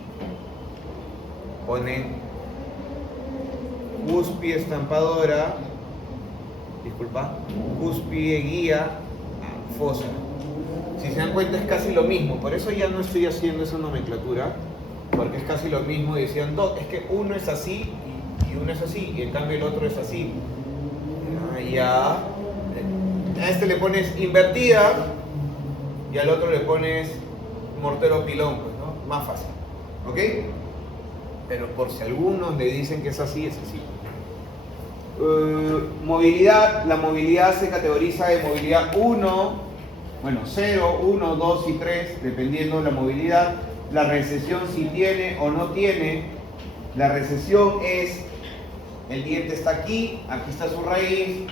Ponen cúspide estampadora, disculpa, cúspide guía, fosa. Si se dan cuenta es casi lo mismo, por eso ya no estoy haciendo esa nomenclatura, porque es casi lo mismo y decían, Doc, es que uno es así y uno es así, y en cambio el otro es así. Ya, a este le pones invertida y al otro le pones mortero pilón, pues, ¿no? Más fácil, ¿ok? Pero por si algunos le dicen que es así, es así. Movilidad, la movilidad se categoriza de movilidad 1, bueno, 0, 1, 2 y 3, dependiendo de la movilidad. La recesión si tiene o no tiene. La recesión es, el diente está aquí, aquí está su raíz,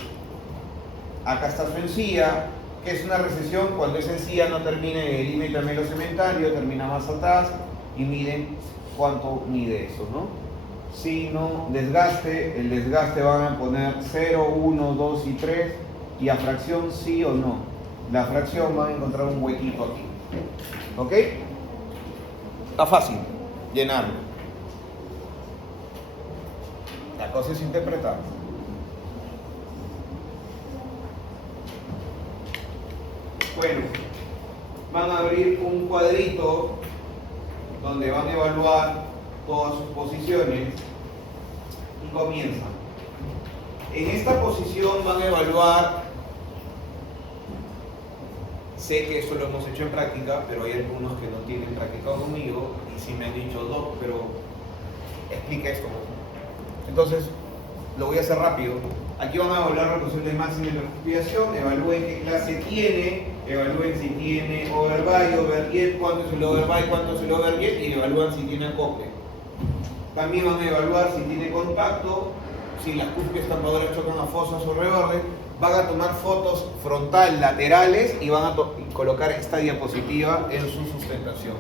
acá está su encía. ¿Qué es una recesión? Cuando esa encía no termina en el límite melocementario, termina más atrás y miden cuánto mide eso, ¿no? Si no, desgaste, el desgaste van a poner 0, 1, 2 y 3, y a fracción sí o no. La fracción van a encontrar un huequito aquí. ¿Ok? Está fácil llenarlo. La cosa es interpretar. Bueno, van a abrir un cuadrito donde van a evaluar todas sus posiciones y comienzan. En esta posición van a evaluar, sé que eso lo hemos hecho en práctica, pero hay algunos que no tienen práctica conmigo y sí me han dicho, Doc, pero explica esto. Entonces, lo voy a hacer rápido. Aquí van a evaluar la posición de máxima intercuspidación, evalúen qué clase tiene, evalúen si tiene overbite, overjet, cuánto es el overbite, cuánto es el overjet y evalúan si tiene acople. También van a evaluar si tiene contacto, si las cúspides tampadoras chocan a fosas o rebordes. Van a tomar fotos frontal, laterales y van a colocar esta diapositiva en su sustentación.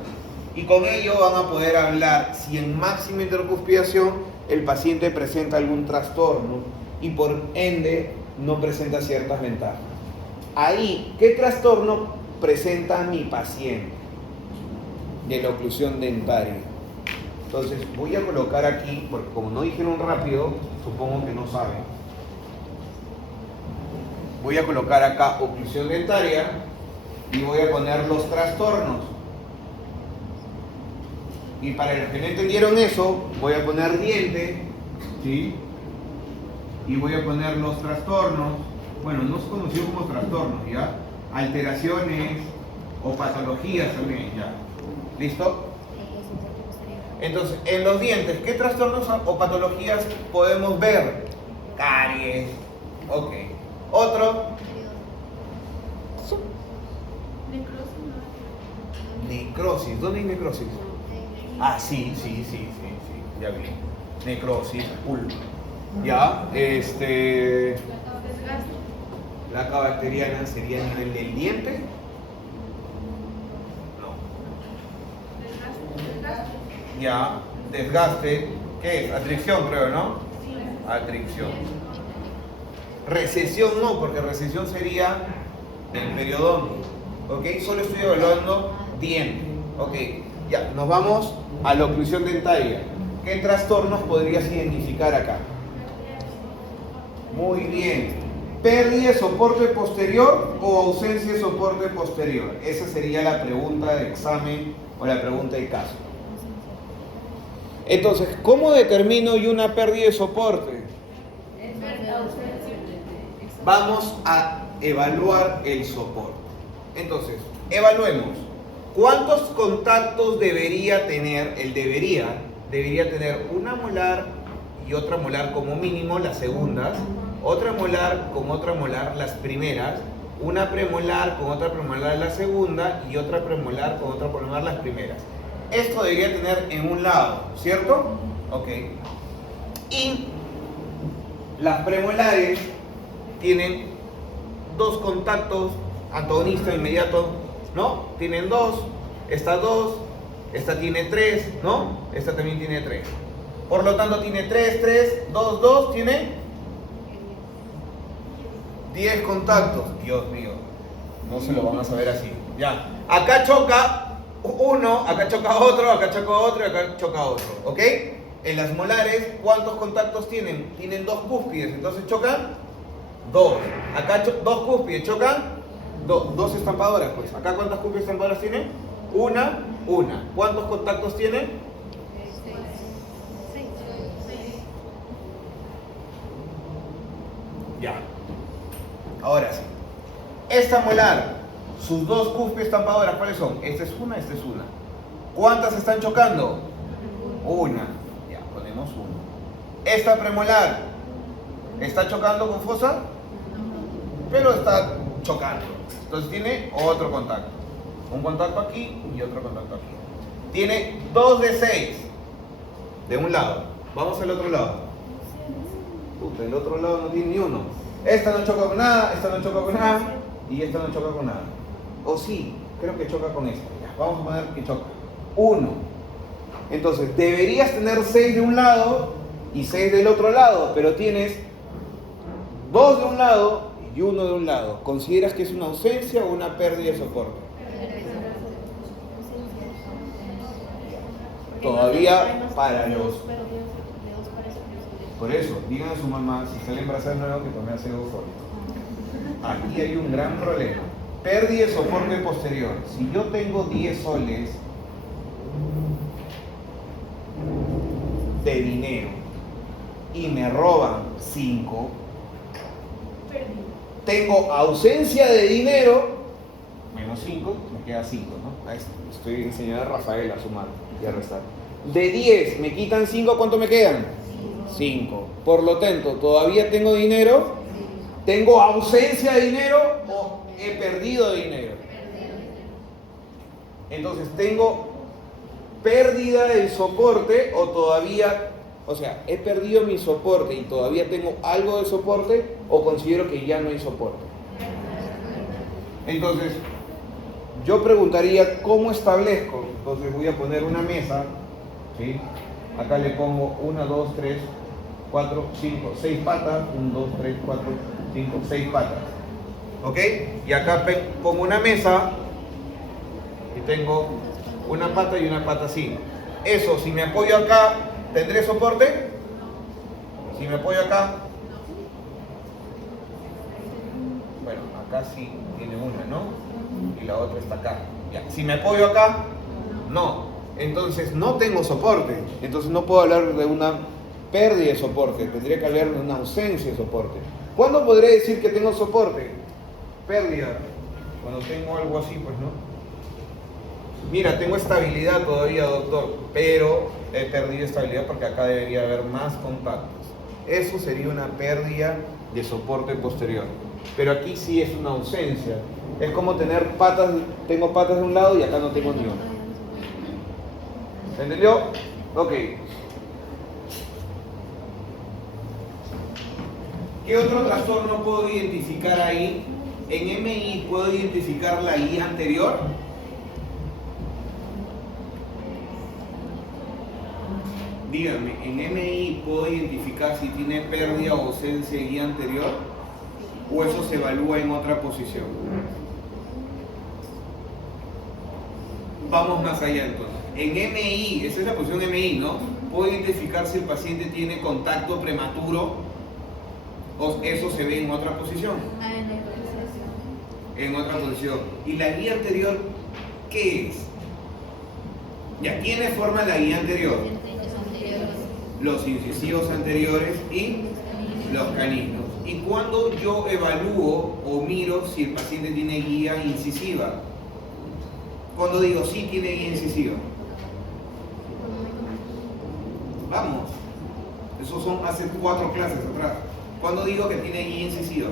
Y con ello van a poder hablar si en máxima intercuspidación el paciente presenta algún trastorno y por ende no presenta ciertas ventajas. Ahí, ¿qué trastorno presenta mi paciente de la oclusión dentaria? Entonces voy a colocar aquí, porque como no dijeron rápido, supongo que no saben. Voy a colocar acá oclusión dentaria y voy a poner los trastornos. Y para los que no entendieron eso, voy a poner diente, ¿sí? Y voy a poner los trastornos, bueno, no es conocido como trastornos, ¿ya? Alteraciones o patologías también, ¿ya? ¿Listo? Entonces, en los dientes, ¿qué trastornos o patologías podemos ver? Caries, ok. Otro. Necrosis, ¿dónde hay necrosis? Ah, sí, ya vi. Necrosis, pulpa. Ya, placa bacteriana sería a nivel del diente. No. Ya, desgaste, ¿qué es? Atricción, creo, ¿no? Atricción. Recesión no, porque recesión sería del periodonto. ¿Ok? Solo estoy evaluando diente. Ok, ya, nos vamos a la oclusión dentaria. ¿Qué trastornos podrías identificar acá? Muy bien. ¿Pérdida de soporte posterior o ausencia de soporte posterior? Esa sería la pregunta de examen o la pregunta de caso. Entonces, ¿cómo determino yo una pérdida de soporte? Vamos a evaluar el soporte. Entonces, evaluemos. ¿Cuántos contactos debería tener? Debería tener una molar y otra molar como mínimo, las segundas, otra molar con otra molar, las primeras, una premolar con otra premolar, la segunda, y otra premolar con otra premolar, las primeras. Esto debería tener en un lado, ¿cierto? Ok. Y las premolares tienen dos contactos, antagonista inmediato, ¿no? Tienen dos, esta tiene tres, ¿no? Esta también tiene tres. Por lo tanto tiene 3, 2, tiene 10 contactos. Dios mío, no se lo van a saber así. Ya, acá choca uno, acá choca otro, acá choca otro y acá choca otro, ¿ok? En las molares, ¿cuántos contactos tienen? Tienen dos cúspides, entonces chocan dos. Acá dos cúspides, chocan dos estampadoras, pues. Acá, ¿cuántas cúspides estampadoras tienen? Una. ¿Cuántos contactos tienen? Ya. Ahora sí. Esta molar, sus dos cúspides estampadoras, ¿cuáles son? Esta es una. ¿Cuántas están chocando? Una. Ya, ponemos una. Esta premolar, ¿está chocando con fosa? Pero está chocando. Entonces tiene otro contacto. Un contacto aquí y otro contacto aquí. Tiene 2 de 6 de un lado. Vamos al otro lado. El otro lado no tiene ni uno. Esta no choca con nada, esta no choca con nada y esta no choca con nada. O sí, creo que choca con esta. Ya, vamos a poner que choca. 1. Entonces, deberías tener 6 de un lado y 6 del otro lado, pero tienes 2 de un lado y 1 de un lado. ¿Consideras que es una ausencia o una pérdida de soporte? Todavía para los... Por eso, digan a su mamá, si sale embarazada de nuevo, que tome ácido fólico. Aquí hay un gran problema. Pérdida de soporte posterior. Si yo tengo 10 soles de dinero y me roban 5, tengo ausencia de dinero, menos 5, me queda 5, ¿no? Ahí estoy enseñando a Rafael a sumar y a restar. De 10 me quitan 5, ¿cuánto me quedan? 5. Por lo tanto, ¿todavía tengo dinero? ¿Tengo ausencia de dinero o he perdido dinero? Entonces, ¿tengo pérdida del soporte o todavía, o sea, he perdido mi soporte y todavía tengo algo de soporte o considero que ya no hay soporte? Entonces, yo preguntaría, ¿cómo establezco? Entonces voy a poner una mesa, ¿sí? Acá le pongo 1, 2, 3, 4, 5, 6 patas, 1, 2, 3, 4, 5, 6 patas. ¿Ok? Y acá pongo una mesa y tengo una pata y una pata así. Eso, si me apoyo acá, ¿tendré soporte? Si me apoyo acá, bueno, acá sí tiene una, ¿no? Y la otra está acá. Ya. Si me apoyo acá, no. Entonces no tengo soporte. Entonces no puedo hablar de una pérdida de soporte. Tendría que hablar de una ausencia de soporte. ¿Cuándo podré decir que tengo soporte? Pérdida. Cuando tengo algo así, pues no. Mira, tengo estabilidad todavía, doctor, pero he perdido estabilidad porque acá debería haber más contactos. Eso sería una pérdida de soporte posterior. Pero aquí sí es una ausencia. Es como tener patas, tengo patas de un lado y acá no tengo ni una. ¿Se entendió? Ok. ¿Qué otro trastorno puedo identificar ahí? En MI puedo identificar la I anterior. Díganme, ¿en MI puedo identificar si tiene pérdida o ausencia de I anterior? ¿O eso se evalúa en otra posición? Vamos más allá entonces. En MI, esa es la posición MI, ¿no? ¿Puedo identificar si el paciente tiene contacto prematuro? ¿O eso se ve en otra posición? En otra posición. ¿Y la guía anterior qué es? Ya tiene forma la guía anterior. Los incisivos anteriores y los caninos. ¿Y cuando yo evalúo o miro si el paciente tiene guía incisiva? Cuando digo sí tiene guía incisiva. Vamos. Esos son hace 4 clases atrás. ¿Cuándo digo que tiene guía incisiva?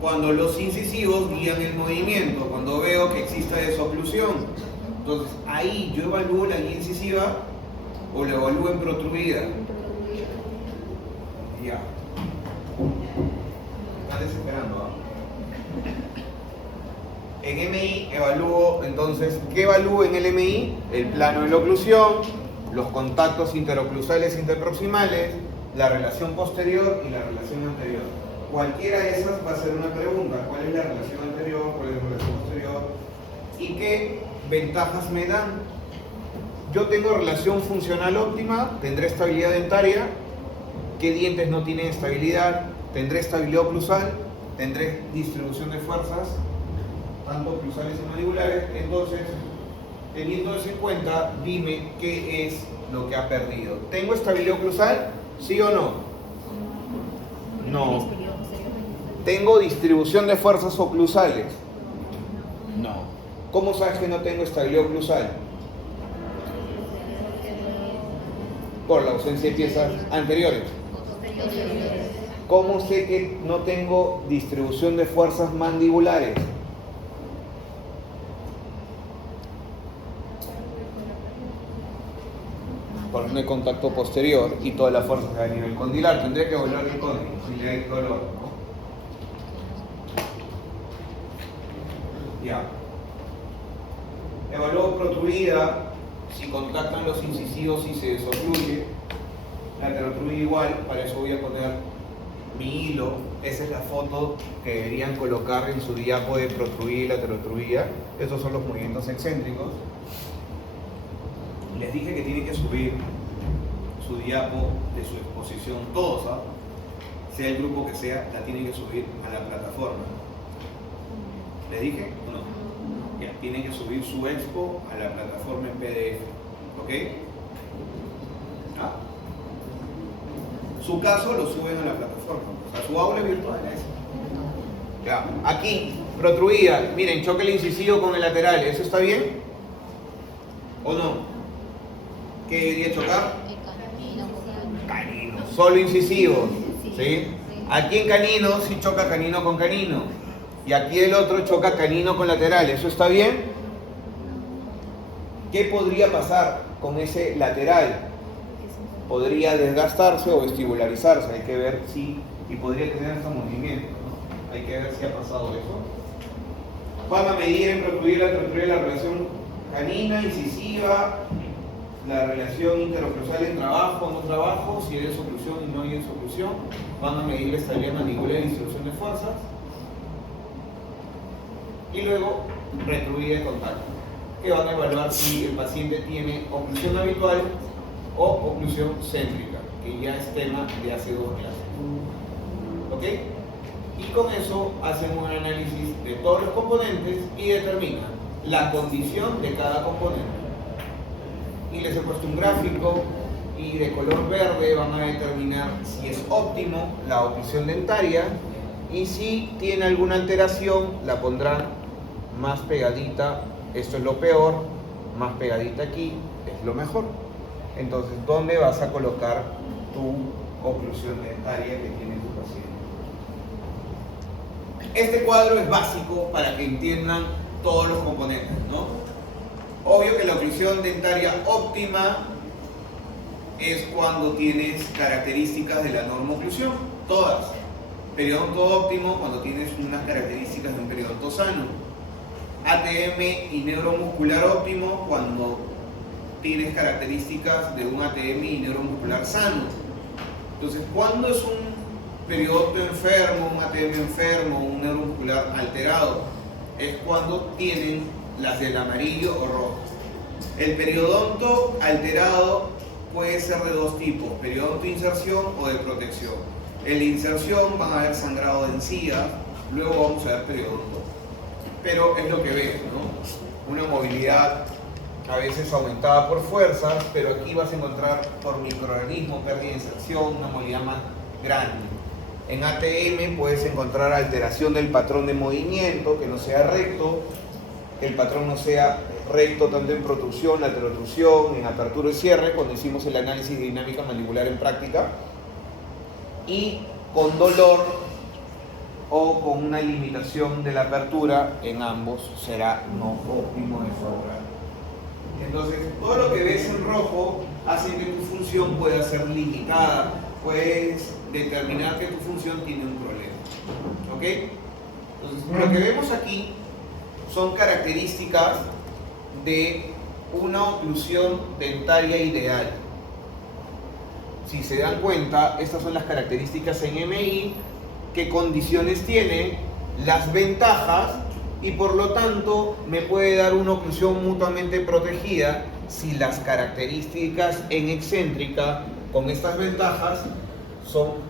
Cuando los incisivos guían el movimiento, cuando veo que exista desoclusión. Entonces, ahí yo evalúo la guía incisiva o la evalúo en protruida. Ya. Están desesperando, ¿ah? En MI evalúo, entonces, ¿qué evalúo en el MI? El plano de la oclusión, los contactos interoclusales interproximales, la relación posterior y la relación anterior. Cualquiera de esas va a ser una pregunta. ¿Cuál es la relación anterior? ¿Cuál es la relación posterior? ¿Y qué ventajas me dan? Yo tengo relación funcional óptima, tendré estabilidad dentaria. ¿Qué dientes no tienen estabilidad? Tendré estabilidad oclusal, tendré distribución de fuerzas, tanto oclusales y mandibulares. Entonces, teniendo eso en cuenta, dime qué es lo que ha perdido. ¿Tengo estabilidad oclusal? ¿Sí o no? No. ¿Tengo distribución de fuerzas oclusales? No. ¿Cómo sabes que no tengo estabilidad oclusal? Por la ausencia de piezas anteriores. ¿Cómo sé que no tengo distribución de fuerzas mandibulares? Por no hay contacto posterior y toda la fuerza se va a nivel condilar. Tendría que volver el código si le hay dolor. Ya. Evalúo protruida. Si contactan los incisivos y se desocluye. Laterotruida igual. Para eso voy a poner mi hilo. Esa es la foto que deberían colocar en su diapo de protruida y laterotruida. Estos son los movimientos excéntricos. Les dije que tienen que subir su diapo de su exposición, todos, ¿ah? Sea el grupo que sea, la tienen que subir a la plataforma. ¿Les dije o no? Ya, tienen que subir su expo a la plataforma en PDF, ¿ok? ¿Ah? Su caso lo suben a la plataforma, o sea, su aula virtual es. Ya, aquí, protruida, miren, choque el incisivo con el lateral, ¿eso está bien? ¿O no? ¿Qué debería chocar? Canino, solo incisivos, ¿sí? Aquí en canino sí choca canino con canino, y aquí el otro choca canino con lateral. ¿Eso está bien? ¿Qué podría pasar con ese lateral? Podría desgastarse o vestibularizarse, hay que ver si, y podría tener estos movimientos, ¿no? Hay que ver si ha pasado eso. Van a medir en la relación canina, incisiva, la relación interoclusal en trabajo o no trabajo, si hay desoclusión y no hay desoclusión. Van a medir la estabilidad mandibular y distribución de fuerzas. Y luego, retruida de contacto, que van a evaluar si el paciente tiene oclusión habitual o oclusión céntrica, que ya es tema de hace 2 clases. ¿Ok? Y con eso hacen un análisis de todos los componentes y determinan la condición de cada componente. Y les he puesto un gráfico y de color verde van a determinar si es óptimo la oclusión dentaria, y si tiene alguna alteración la pondrán más pegadita. Esto es lo peor, más pegadita aquí es lo mejor. Entonces, ¿dónde vas a colocar tu oclusión dentaria que tiene tu paciente? Este cuadro es básico para que entiendan todos los componentes, ¿no? Obvio que la oclusión dentaria óptima es cuando tienes características de la normoclusión, todas. Periodonto óptimo cuando tienes unas características de un periodonto sano. ATM y neuromuscular óptimo cuando tienes características de un ATM y neuromuscular sano. Entonces, ¿cuándo es un periodonto enfermo, un ATM enfermo, un neuromuscular alterado? Es cuando tienen las del amarillo o rojo. El periodonto alterado puede ser de 2 tipos: periodonto de inserción o de protección. El de inserción van a haber sangrado de encías, luego vamos a ver periodonto. Pero es lo que ves, ¿no? Una movilidad a veces aumentada por fuerzas, pero aquí vas a encontrar por microorganismo, pérdida de inserción, una movilidad más grande. En ATM puedes encontrar alteración del patrón de movimiento, que no sea recto, que el patrón no sea recto tanto en protrusión, laterotrusión, en apertura y cierre, cuando hicimos el análisis de dinámica mandibular en práctica, y con dolor o con una limitación de la apertura, en ambos será no óptimo de favorar. Entonces, todo lo que ves en rojo hace que tu función pueda ser limitada, puedes determinar que tu función tiene un problema. ¿Ok? Entonces, lo que vemos aquí son características de una oclusión dentaria ideal. Si se dan cuenta, estas son las características en MI, qué condiciones tiene, las ventajas, y por lo tanto me puede dar una oclusión mutuamente protegida si las características en excéntrica con estas ventajas son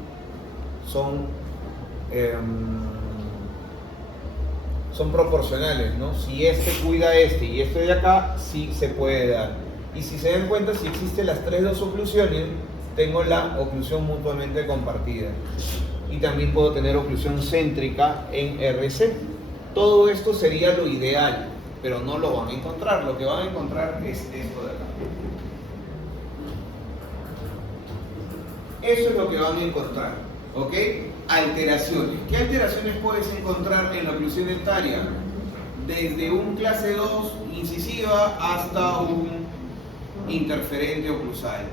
proporcionales, ¿no? Si este cuida a este y este de acá, sí se puede dar. Y si se dan cuenta, si existen las 3 oclusiones, tengo la oclusión mutuamente compartida. Y también puedo tener oclusión céntrica en RC. Todo esto sería lo ideal, pero no lo van a encontrar. Lo que van a encontrar es esto de acá. Eso es lo que van a encontrar, ¿ok? Alteraciones. ¿Qué alteraciones puedes encontrar en la oclusión dentaria? Desde un clase 2 incisiva hasta un interferente oclusal.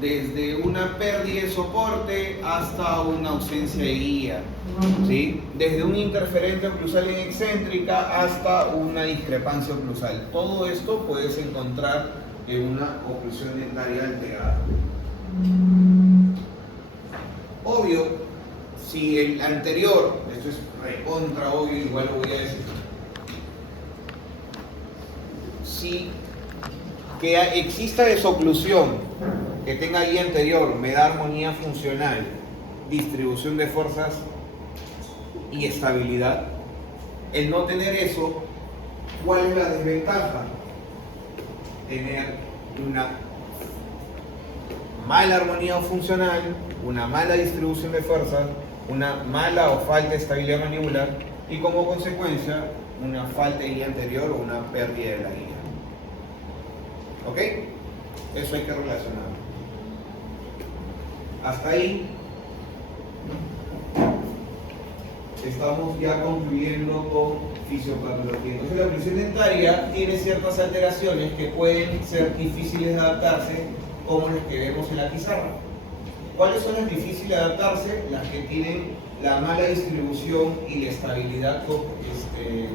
Desde una pérdida de soporte hasta una ausencia de guía, ¿sí? Desde un interferente oclusal en excéntrica hasta una discrepancia oclusal. Todo esto puedes encontrar en una oclusión dentaria alterada. Obvio, si el anterior, esto es recontra obvio, igual lo voy a decir, si que exista desoclusión, que tenga guía anterior, me da armonía funcional, distribución de fuerzas y estabilidad. El no tener eso, ¿cuál es la desventaja? Tener una mala armonía funcional, una mala distribución de fuerzas, una mala o falta de estabilidad mandibular y como consecuencia una falta de guía anterior o una pérdida de la guía. ¿Ok? Eso hay que relacionar. Hasta ahí estamos ya concluyendo con fisiopatología. Entonces la oclusión dentaria tiene ciertas alteraciones que pueden ser difíciles de adaptarse, como las que vemos en la pizarra. ¿Cuáles son las difíciles de adaptarse? Las que tienen la mala distribución y la estabilidad que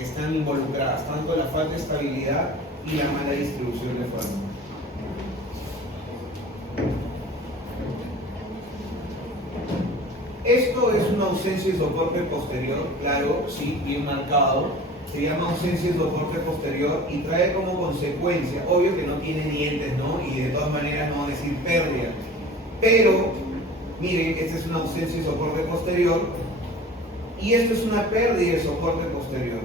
están involucradas, tanto la falta de estabilidad y la mala distribución de forma. Esto es una ausencia de soporte posterior, claro, sí, bien marcado. Se llama ausencia de soporte posterior y trae como consecuencia, obvio que no tiene dientes, ¿no? Y de todas maneras no va a decir pérdida. Pero, miren, esta es una ausencia de soporte posterior y esto es una pérdida de soporte posterior,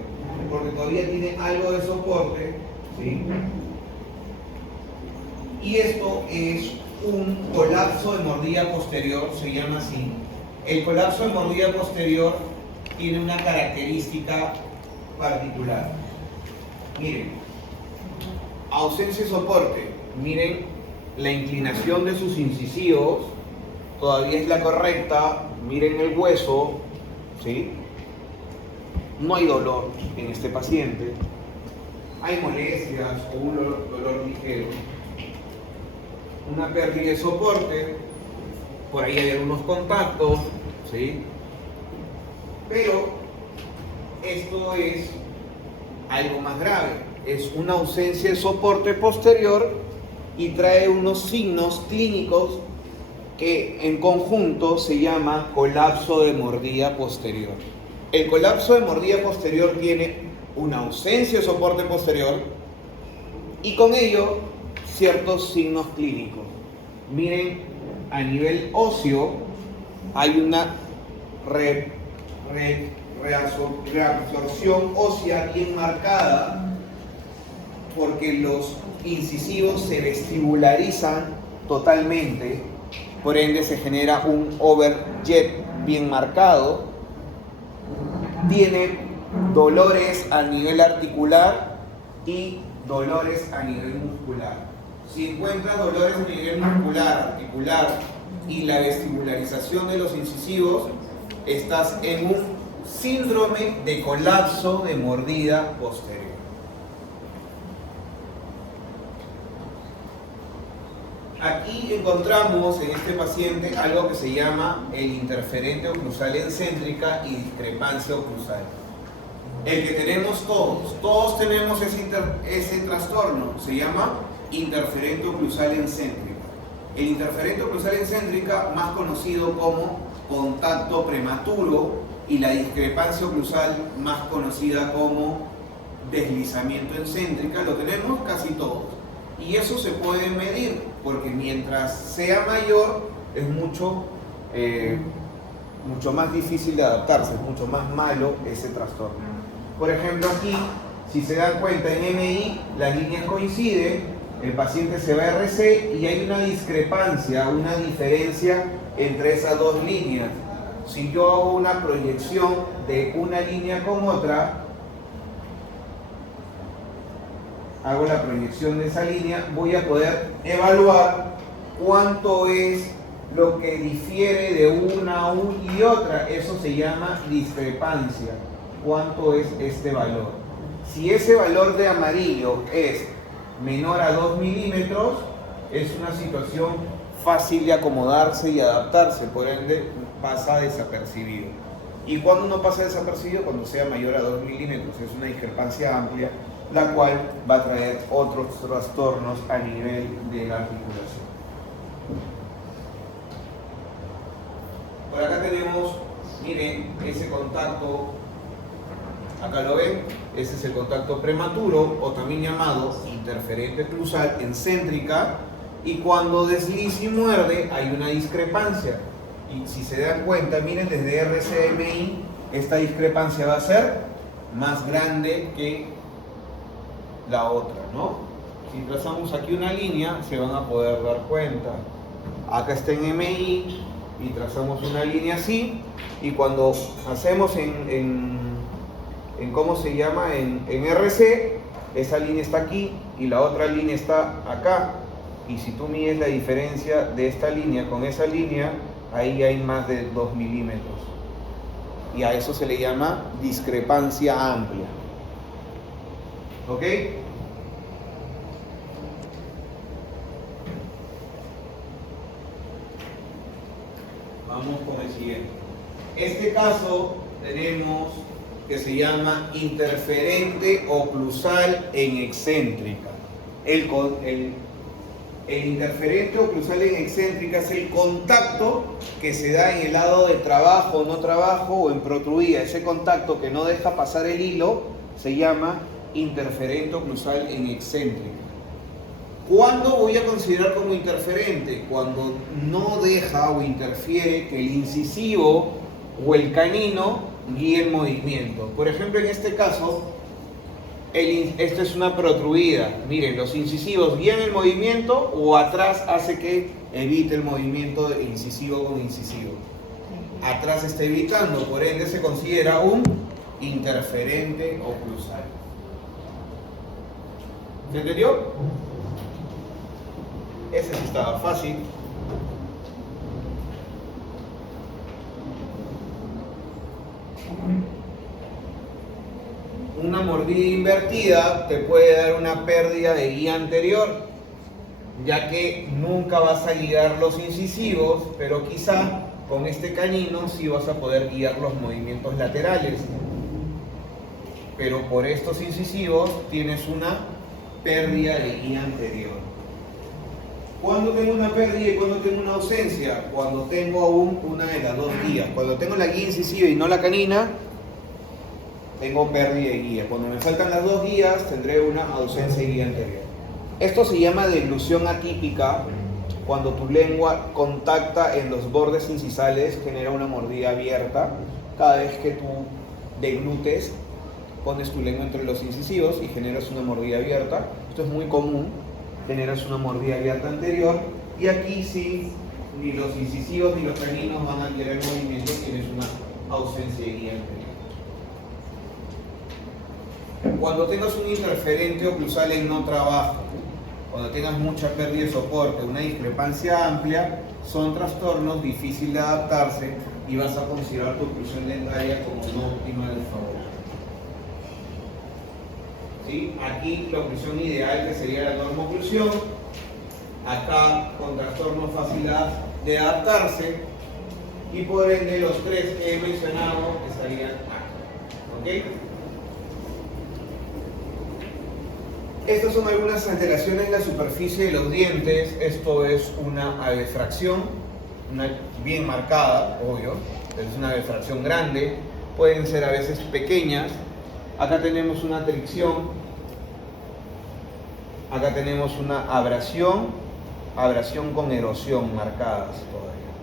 porque todavía tiene algo de soporte, ¿sí? Y esto es un colapso de mordilla posterior, se llama así. El colapso de mordilla posterior tiene una característica particular. Miren, ausencia de soporte. Miren, la inclinación de sus incisivos todavía es la correcta. Miren el hueso, ¿sí? No hay dolor en este paciente. Hay molestias o un dolor ligero. Una pérdida de soporte. Por ahí hay algunos contactos, ¿sí? Pero esto es algo más grave. Es una ausencia de soporte posterior y trae unos signos clínicos que en conjunto se llama colapso de mordilla posterior. El colapso de mordilla posterior tiene una ausencia de soporte posterior y con ello ciertos signos clínicos. Miren, a nivel óseo hay una reabsorción ósea bien marcada porque los incisivos se vestibularizan totalmente, por ende se genera un overjet bien marcado. Tiene dolores a nivel articular y dolores a nivel muscular. Si encuentras dolores a nivel muscular, articular y la vestibularización de los incisivos, estás en un síndrome de colapso de mordida posterior. Aquí encontramos en este paciente algo que se llama el interferente oclusal excéntrica y discrepancia oclusal. El que tenemos todos tenemos ese trastorno, se llama interferente oclusal excéntrica. El interferente oclusal excéntrica, más conocido como contacto prematuro, y la discrepancia oclusal, más conocida como deslizamiento excéntrica, lo tenemos casi todos. Y eso se puede medir, porque mientras sea mayor es mucho más difícil de adaptarse, es mucho más malo ese trastorno. Por ejemplo, aquí, si se dan cuenta, en MI las líneas coinciden, el paciente se va a RC y hay una discrepancia, una diferencia entre esas dos líneas. Si yo hago una proyección de una línea con otra, hago la proyección de esa línea, voy a poder evaluar cuánto es lo que difiere de una y otra. Eso se llama discrepancia. ¿Cuánto es este valor? Si ese valor de amarillo es menor a 2 milímetros, es una situación fácil de acomodarse y adaptarse, por ende pasa desapercibido. ¿Y cuando no pasa desapercibido? Cuando sea mayor a 2 milímetros, es una discrepancia amplia, la cual va a traer otros trastornos a nivel de la articulación. Por acá tenemos, miren, ese contacto, acá lo ven, ese es el contacto prematuro o también llamado interferente oclusal excéntrica, y cuando desliza y muerde hay una discrepancia. Y si se dan cuenta, miren, desde RCMI esta discrepancia va a ser más grande que la otra, ¿no? Si trazamos aquí una línea, se van a poder dar cuenta. Acá está en MI y trazamos una línea así, y cuando hacemos en ¿cómo se llama? En RC, esa línea está aquí y la otra línea está acá. Y si tú mides la diferencia de esta línea con esa línea, ahí hay más de 2 milímetros. Y a eso se le llama discrepancia amplia. ¿Ok? Vamos con el siguiente. Este caso tenemos que se llama interferente oclusal en excéntrica. El interferente oclusal en excéntrica es el contacto que se da en el lado de trabajo, no trabajo o en protruida. Ese contacto que no deja pasar el hilo se llama interferente oclusal en excéntrica. ¿Cuándo voy a considerar como interferente? Cuando no deja o interfiere que el incisivo o el canino guíe el movimiento. Por ejemplo, en este caso, esta es una protruida. Miren, los incisivos guían el movimiento o atrás hace que evite el movimiento de incisivo con incisivo. Atrás está evitando, por ende se considera un interferente oclusal. ¿Se entendió? Ese sí estaba fácil. Una mordida invertida te puede dar una pérdida de guía anterior, ya que nunca vas a guiar los incisivos, pero quizá con este canino sí vas a poder guiar los movimientos laterales. Pero por estos incisivos tienes una pérdida de guía anterior. ¿Cuándo tengo una pérdida y cuándo tengo una ausencia? Cuando tengo aún una de las dos guías. Cuando tengo la guía incisiva y no la canina, tengo pérdida de guía. Cuando me faltan las dos guías, tendré una ausencia de guía anterior. Esto se llama deglución atípica. Cuando tu lengua contacta en los bordes incisales, genera una mordida abierta. Cada vez que tú deglutes, pones tu lengua entre los incisivos y generas una mordida abierta. Esto es muy común. Generas una mordida abierta anterior. Y aquí sí, ni los incisivos ni los caninos van a guiar el movimiento, tienes una ausencia de guía anterior. Cuando tengas un interferente oclusal en no trabajo, cuando tengas mucha pérdida de soporte, una discrepancia amplia, son trastornos difíciles de adaptarse y vas a considerar tu oclusión dentaria como no óptima del favor. ¿Sí? Aquí la oclusión ideal que sería la normoclusión, acá con trastorno fácil de adaptarse y por ende los tres que he mencionado estarían acá. ¿Ok? Estas son algunas alteraciones en la superficie de los dientes. Esto es una abefracción, bien marcada, obvio, es una abefracción grande, pueden ser a veces pequeñas. Acá tenemos una tricción, acá tenemos una abrasión con erosión marcadas todavía.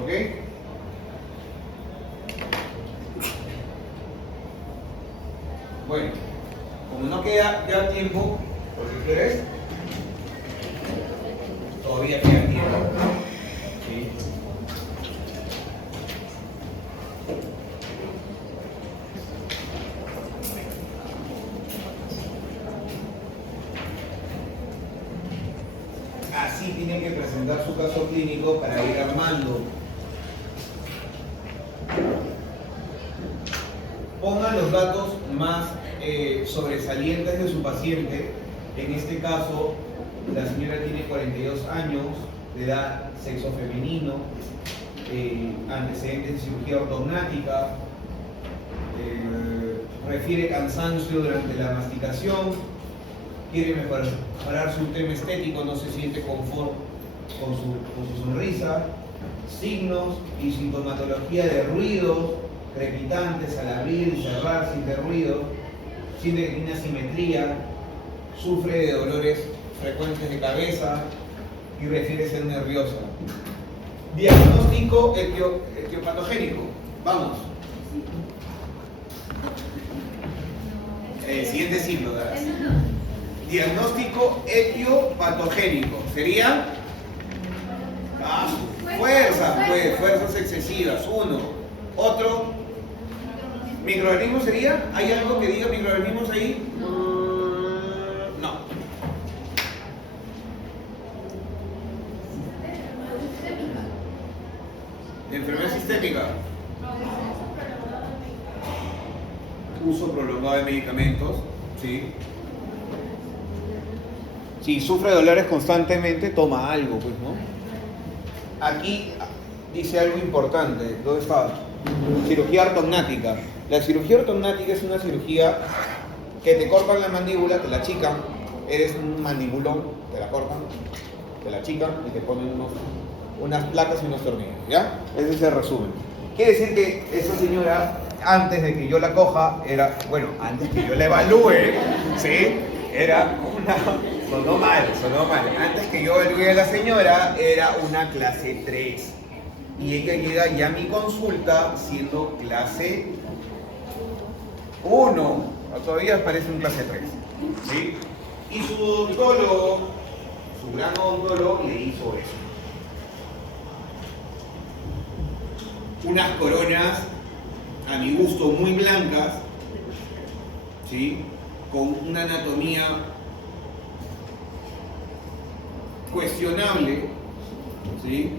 ¿Ok? Bueno, como no queda ya tiempo, ¿por qué quieres? Todavía queda tiempo. ¿Sí? Así tiene que presentar su caso clínico para ir armando. Pongan los datos más sobresalientes de su paciente. En este caso, la señora tiene 42 años, de edad, sexo femenino, antecedentes de cirugía ortognática, refiere cansancio durante la masticación, quiere mejorar su tema estético, no se siente confort con su sonrisa, signos y sintomatología de ruidos crepitantes al abrir y cerrar sin de ruido, siente que tiene asimetría, sufre de dolores frecuentes de cabeza y refiere ser nerviosa. Diagnóstico etiopatogénico. Vamos. Siguiente signo, ¿verdad? Diagnóstico etiopatogénico. ¿Sería? Fuerza, pues, fuerzas excesivas. Uno. Otro. ¿Microorganismos sería? ¿Hay algo que diga microorganismos ahí? No. Enfermedad sistémica. Uso prolongado de medicamentos, ¿sí? Si sufre de dolores constantemente, toma algo, pues, ¿no? Aquí dice algo importante. ¿Dónde está? Cirugía ortognática. La cirugía ortognática es una cirugía que te cortan la mandíbula, te la achican, eres un mandibulón, te la cortan, te la achican y te ponen unas placas y unos tornillos, ¿ya? Ese es el resumen. Quiere decir que esa señora, antes de que yo la coja, antes que yo la evalúe, ¿sí? Era una... Sonó mal. Antes que yo evalúe a la señora, era una clase 3. Y ella llega ya a mi consulta siendo clase 1. Todavía parece un clase 3. ¿Sí? Y su odontólogo, su gran odontólogo, le hizo eso. Unas coronas, a mi gusto, muy blancas, ¿sí? Con una anatomía cuestionable, ¿sí?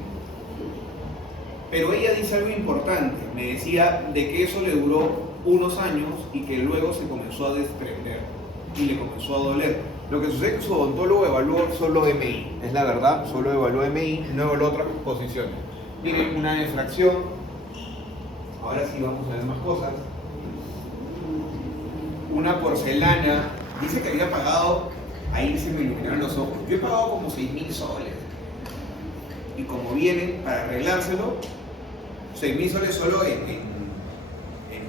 Pero ella dice algo importante, me decía de que eso le duró unos años y que luego se comenzó a desprender y le comenzó a doler. Lo que sucede es que su odontólogo evaluó solo MI, es la verdad, solo evaluó MI, no evaluó otras posiciones. Miren, una defracción, ahora sí vamos a ver más cosas. Una porcelana, dice que había pagado, ahí se me iluminaron los ojos, yo he pagado como 6.000 soles. Y como vienen para arreglárselo, 6.000 soles solo en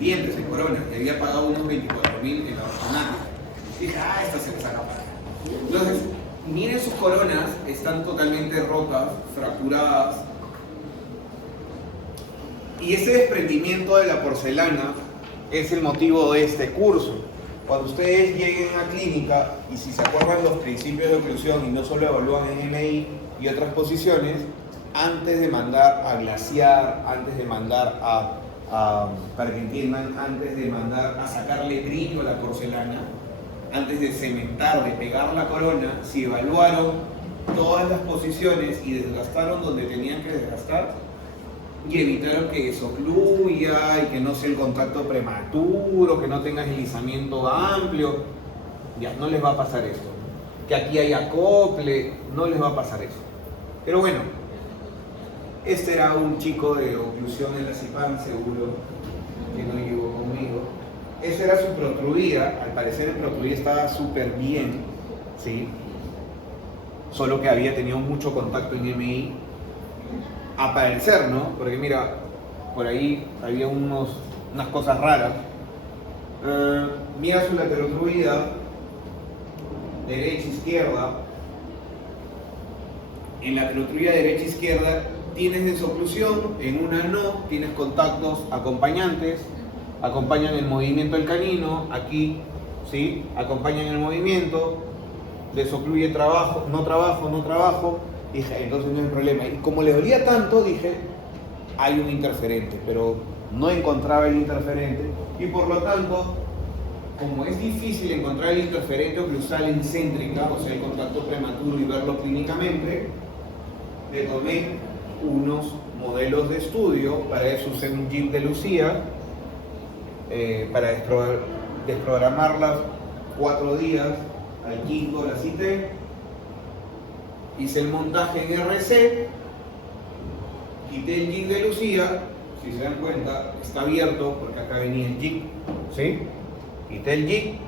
dientes, en coronas, y había pagado unos 24.000 en la ortognática. Dije, esta se me saca para. Entonces, miren sus coronas, están totalmente rotas, fracturadas. Y ese desprendimiento de la porcelana es el motivo de este curso. Cuando ustedes lleguen a clínica y si se acuerdan los principios de oclusión y no solo evalúan en MI y otras posiciones, antes de mandar a glasear, antes de mandar para que entiendan, antes de mandar a sacarle brillo a la porcelana, antes de cementar, de pegar la corona, si evaluaron todas las posiciones y desgastaron donde tenían que desgastar, y evitaron que desocluya y que no sea el contacto prematuro, que no tenga deslizamiento amplio, ya no les va a pasar esto. Que aquí hay acople, no les va a pasar eso. Pero bueno, este era un chico de oclusión en la CIPAM, seguro que no llegó conmigo. Esa era su protruida, al parecer el protruida estaba súper bien, ¿sí? Solo que había tenido mucho contacto en MI. A parecer, ¿no? Porque mira, por ahí había unas cosas raras. Mira su laterotruida, derecha-izquierda. En la laterotruida derecha-izquierda tienes desoclusión, en una no, tienes contactos acompañantes, acompañan el movimiento del canino, aquí, ¿sí? Acompañan el movimiento, desocluye trabajo, no trabajo. Dije, entonces no hay problema. Y como le dolía tanto, dije, hay un interferente, pero no encontraba el interferente. Y por lo tanto, como es difícil encontrar el interferente oclusal en céntrica, o sea, el contacto prematuro y verlo clínicamente, le tomé unos modelos de estudio, para eso usé un JIP de Lucía, para desprogramarlas 4 días, al quinto la cité. Hice el montaje en RC, quité el jig de Lucía, si se dan cuenta está abierto porque acá venía el jig, ¿sí? Quité el jig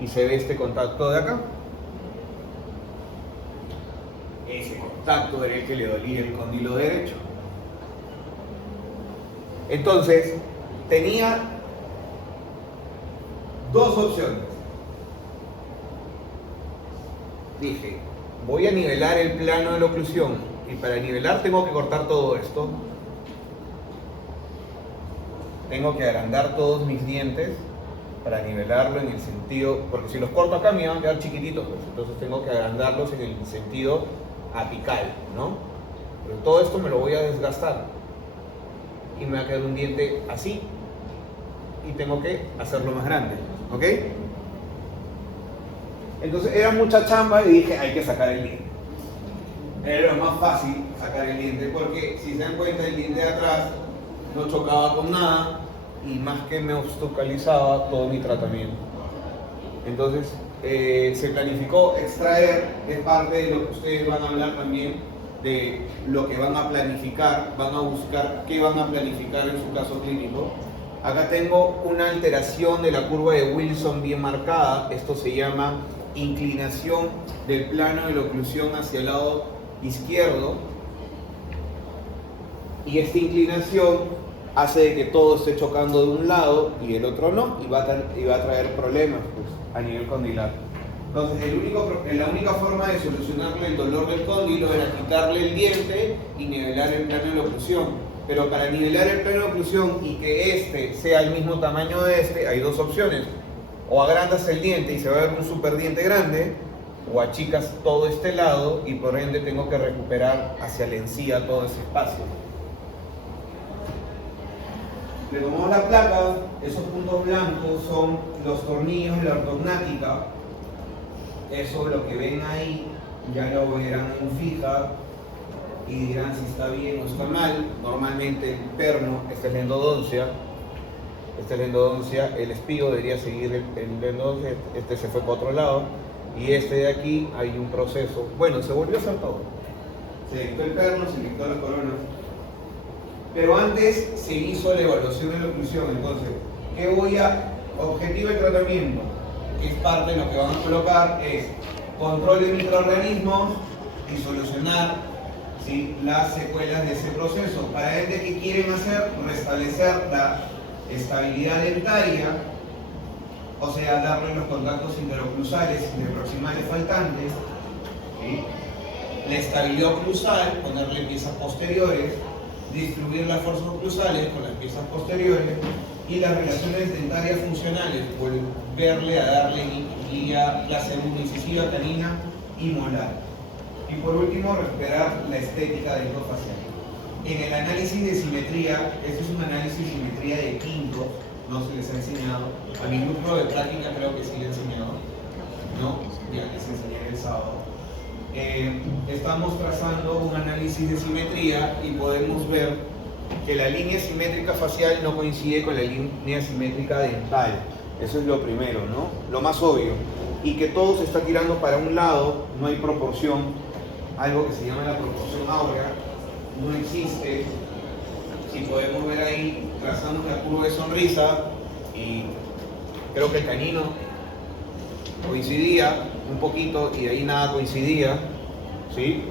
y se ve este contacto de acá. Ese contacto era el que le dolía el cóndilo derecho. Entonces, tenía 2 opciones. Dije, voy a nivelar el plano de la oclusión y para nivelar tengo que cortar todo esto. Tengo que agrandar todos mis dientes para nivelarlo en el sentido, porque si los corto acá me van a quedar chiquititos, pues, entonces tengo que agrandarlos en el sentido apical, ¿no? Pero todo esto me lo voy a desgastar y me va a quedar un diente así y tengo que hacerlo más grande, ¿ok? Entonces era mucha chamba y dije, hay que sacar el diente. era lo más fácil sacar el diente, porque si se dan cuenta el diente de atrás no chocaba con nada y más que me obstaculizaba todo mi tratamiento. Entonces se planificó extraer, es parte de lo que ustedes van a hablar también, de lo que van a planificar, van a buscar qué van a planificar en su caso clínico. Acá tengo una alteración de la curva de Wilson bien marcada, esto se llama inclinación del plano de la oclusión hacia el lado izquierdo, y esta inclinación hace de que todo esté chocando de un lado y el otro no, y va a traer problemas pues, a nivel condilar. Entonces la única forma de solucionarle el dolor del cóndilo era quitarle el diente y nivelar el plano de la oclusión. Pero para nivelar el plano de oclusión y que este sea el mismo tamaño de este, hay dos opciones. O agrandas el diente y se va a ver un super diente grande, o achicas todo este lado y por ende tengo que recuperar hacia la encía todo ese espacio. Le tomamos la placa, esos puntos blancos son los tornillos de la ortognática. Eso lo que ven ahí ya lo verán en fija y dirán si está bien o está mal. Normalmente el perno, esta es la endodoncia, el espigo debería seguir el endodoncia, este se fue para otro lado y este de aquí hay un proceso. Bueno, se volvió a hacer todo. Se quitó el perno, se quitó las coronas. Pero antes se hizo la evaluación de la oclusión. Entonces, objetivo de tratamiento, que es parte de lo que van a colocar, es control de microorganismos y solucionar, ¿sí?, las secuelas de ese proceso. Para ello, ¿qué quieren hacer? Restablecer la estabilidad dentaria, o sea, darle los contactos interoclusales y proximales faltantes, ¿sí?, la estabilidad oclusal, ponerle piezas posteriores, distribuir las fuerzas oclusales con las piezas posteriores y las relaciones dentarias funcionales, volverle a darle guía láser incisiva, canina y molar. Y por último, recuperar la estética dentofacial. En el análisis de simetría, este es un análisis de simetría de quinto, no se les ha enseñado. A mi grupo de práctica creo que sí le he enseñado, ¿no? Ya les enseñé el sábado. Estamos trazando un análisis de simetría y podemos ver que la línea simétrica facial no coincide con la línea simétrica dental. Eso es lo primero, ¿no? Lo más obvio. Y que todo se está tirando para un lado, no hay proporción, algo que se llama la proporción áurea, no existe. Si podemos ver ahí, trazamos la curva de sonrisa y creo que el canino coincidía un poquito y de ahí nada coincidía, ¿sí?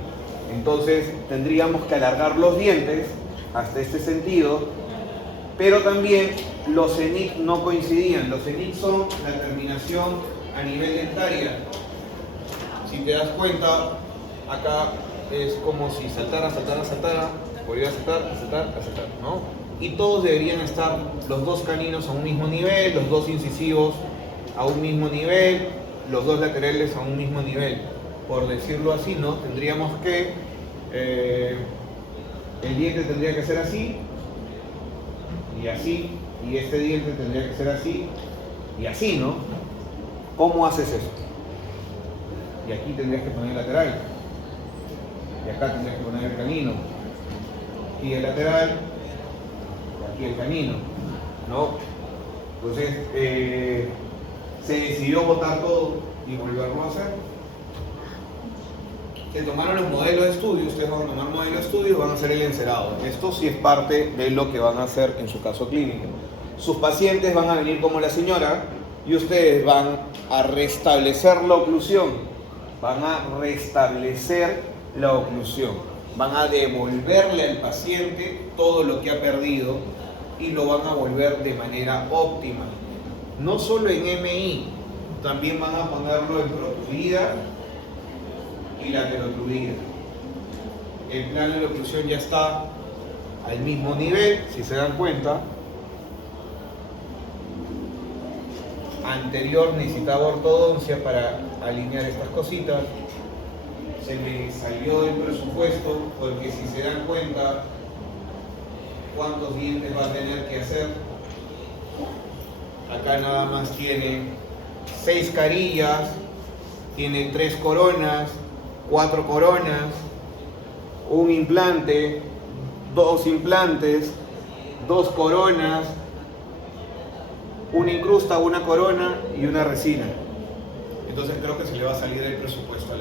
Entonces tendríamos que alargar los dientes hasta este sentido, pero también los cenit no coincidían. Los cenit son la terminación a nivel dentaria. Si te das cuenta, acá es como si saltara, volviera a saltar, ¿no? Y todos deberían estar, los dos caninos a un mismo nivel, los dos incisivos a un mismo nivel, los dos laterales a un mismo nivel. Por decirlo así, ¿no? Tendríamos que, el diente tendría que ser así, y así, y este diente tendría que ser así, y así, ¿no? ¿Cómo haces eso? Y aquí tendrías que poner el lateral, y acá tendrías que poner el canino, y el lateral, y aquí el canino, ¿no? Entonces, se decidió botar todo y volverlo a hacer. Se tomaron los modelos de estudio, ustedes van a tomar modelos de estudio y van a hacer el encerado. Esto sí es parte de lo que van a hacer en su caso clínico. Sus pacientes van a venir como la señora y ustedes van a restablecer la oclusión. Van a restablecer la oclusión. Van a devolverle al paciente todo lo que ha perdido y lo van a volver de manera óptima. No solo en MI, también van a ponerlo en protruida y laterotruida. El plano de la oclusión ya está al mismo nivel, si se dan cuenta. Anterior necesitaba ortodoncia para alinear estas cositas. Se me salió del presupuesto porque si se dan cuenta, ¿cuántos dientes va a tener que hacer? Acá nada más tiene 6 carillas, tiene 3 coronas, 4 coronas, un implante, 2 implantes, 2 coronas, una incrusta, una corona y una resina. Entonces creo que se le va a salir el presupuesto a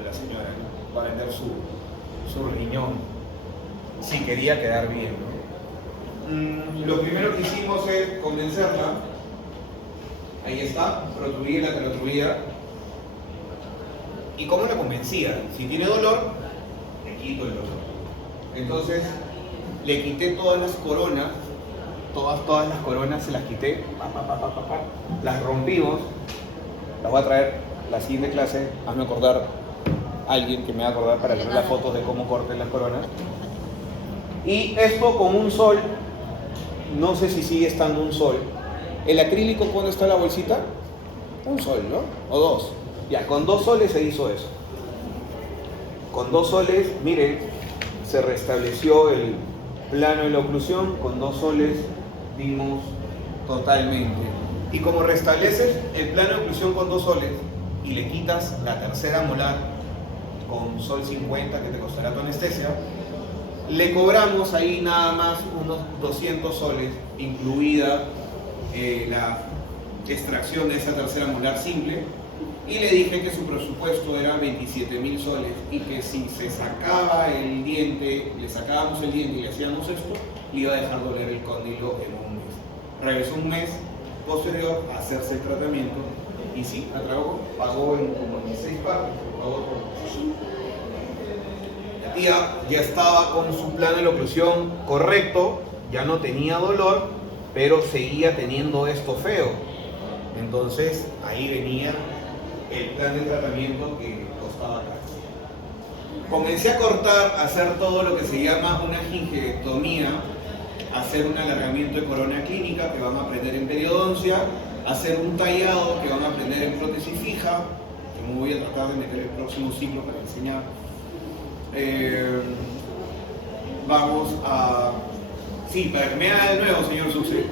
la señora, ¿no? Va a vender su riñón, si quería quedar bien, ¿no? Lo primero que hicimos es convencerla. Ahí está, protruía la carotruía. ¿Y cómo la convencía? Si tiene dolor, le quito el dolor. Entonces, le quité todas las coronas, todas las coronas se las quité, las rompimos. Las voy a traer la siguiente clase, hazme acordar alguien que me va a acordar para hacer las fotos de cómo corten las coronas. Y esto con un sol, no sé si sigue estando un sol. ¿El acrílico cuándo está la bolsita? Un sol, ¿no? O 2. Ya, con 2 soles se hizo eso. Con 2 soles, miren, se restableció el plano de la oclusión. Con 2 soles dimos totalmente. Y como restableces el plano de oclusión con 2 soles y le quitas la tercera molar con sol 50 que te costará tu anestesia, le cobramos ahí nada más unos 200 soles, incluida la extracción de esa tercera molar simple, y le dije que su presupuesto era 27.000 soles y que si se sacaba el diente, le sacábamos el diente y le hacíamos esto, le iba a dejar doler el cóndilo en un mes. Regresó un mes posterior a hacerse el tratamiento y sí, pagó en como 16 partes, pagó todo. La tía ya estaba con su plan de oclusión correcto, ya no tenía dolor, pero seguía teniendo esto feo. Entonces ahí venía el plan de tratamiento que costaba caro. Comencé a cortar, a hacer todo lo que se llama una gingivectomía, hacer un alargamiento de corona clínica que van a aprender en periodoncia, hacer un tallado que van a aprender en prótesis fija, que me voy a tratar de meter el próximo ciclo para enseñar. Vamos a... Sí, para que me haga de nuevo, señor Sucre.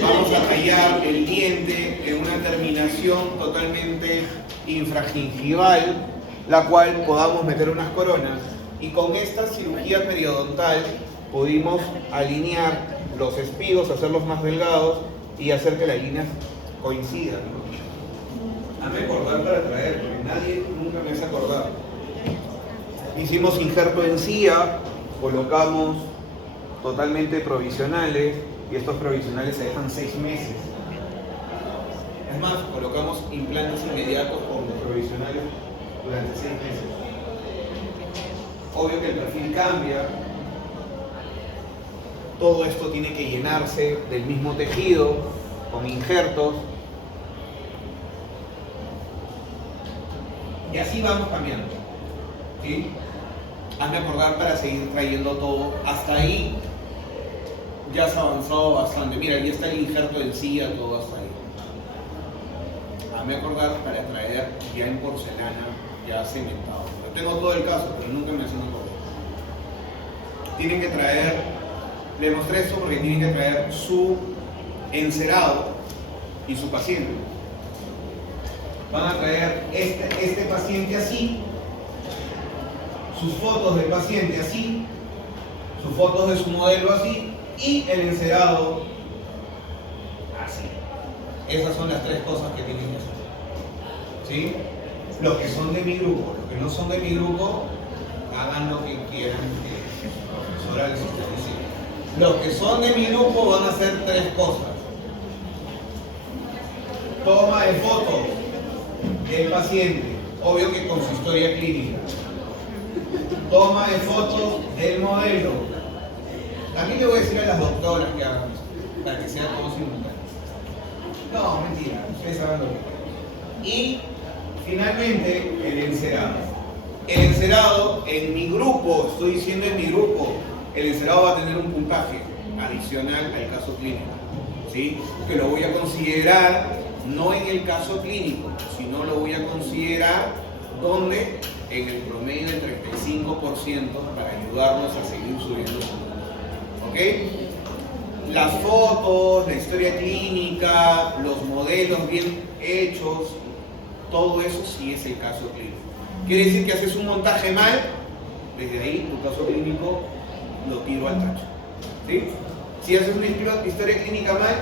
Vamos a tallar el diente en una terminación totalmente infragingival, la cual podamos meter unas coronas. Y con esta cirugía periodontal pudimos alinear los espigos, hacerlos más delgados y hacer que las líneas coincidan, ¿no? Hazme acordar para traer, porque nadie nunca me hace acordar. Hicimos injerto de encía, colocamos totalmente provisionales, y estos provisionales se dejan 6 meses. Es más, colocamos implantes inmediatos con los provisionales durante 6 meses. Obvio que el perfil cambia. Todo esto tiene que llenarse del mismo tejido, con injertos. Y así vamos cambiando, ¿sí? Hazme acordar para seguir trayendo todo. Hasta ahí ya se ha avanzado bastante. Mira, ya está el injerto de encía, todo hasta ahí. Hazme acordar para traer ya en porcelana, ya cementado. Yo tengo todo el caso, pero nunca me hacen acordar. Tienen que traer, le mostré esto porque tienen que traer su encerado y su paciente. Van a traer este paciente así, sus fotos del paciente así, sus fotos de su modelo así y el encerado así. Esas son las 3 cosas que tienen que hacer, ¿sí? Los que son de mi grupo, los que no son de mi grupo, hagan lo que quieran, que la profesora les está diciendo. Los que son de mi grupo van a hacer 3 cosas. Toma de fotos del paciente, obvio que con su historia clínica. Toma de fotos del modelo. También le voy a decir a las doctoras que hagan esto, para que sea todo simultáneo. No, mentira, ustedes saben lo que quieren. Y finalmente, el encerado. El encerado, en mi grupo, estoy diciendo en mi grupo, el encerado va a tener un puntaje adicional al caso clínico, ¿sí? Que lo voy a considerar no en el caso clínico, sino lo voy a considerar ¿dónde? En el promedio del 35% para ayudarnos a seguir subiendo su número. ¿Ok? Las fotos, la historia clínica, los modelos bien hechos, todo eso sí es el caso clínico. ¿Quiere decir que haces un montaje mal? Desde ahí, tu caso clínico lo tiro al tacho. ¿Sí? Si haces una historia clínica mal,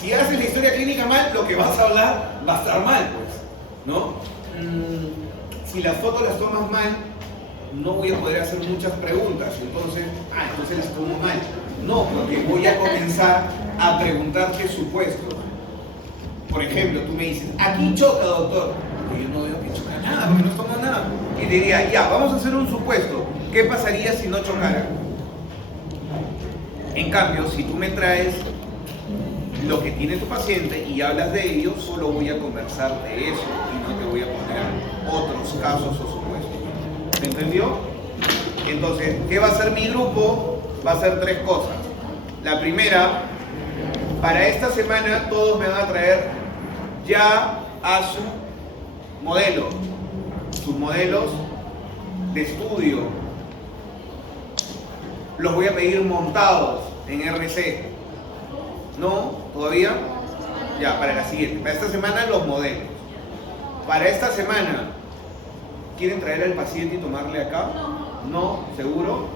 si haces la historia clínica mal, lo que vas a hablar va a estar mal, pues, ¿no? Si las fotos las tomas mal, no voy a poder hacer muchas preguntas, entonces las tomo mal. No, porque voy a comenzar a preguntarte supuestos. Por ejemplo, tú me dices, aquí choca, doctor. Pero yo no veo que choca nada, porque no tomo nada. Y te diría, ya, vamos a hacer un supuesto. ¿Qué pasaría si no chocara? En cambio, si tú me traes lo que tiene tu paciente y hablas de ello, solo voy a conversar de eso y no te voy a poner otros casos o supuestos. ¿Se entendió? Entonces, ¿qué va a hacer mi grupo? Va a hacer 3 cosas. La primera, para esta semana todos me van a traer ya a su modelo, sus modelos de estudio. Los voy a pedir montados en RC. ¿No? ¿Todavía? Ya, para la siguiente. Para esta semana los modelos. Para esta semana, ¿quieren traer al paciente y tomarle acá? No, ¿seguro?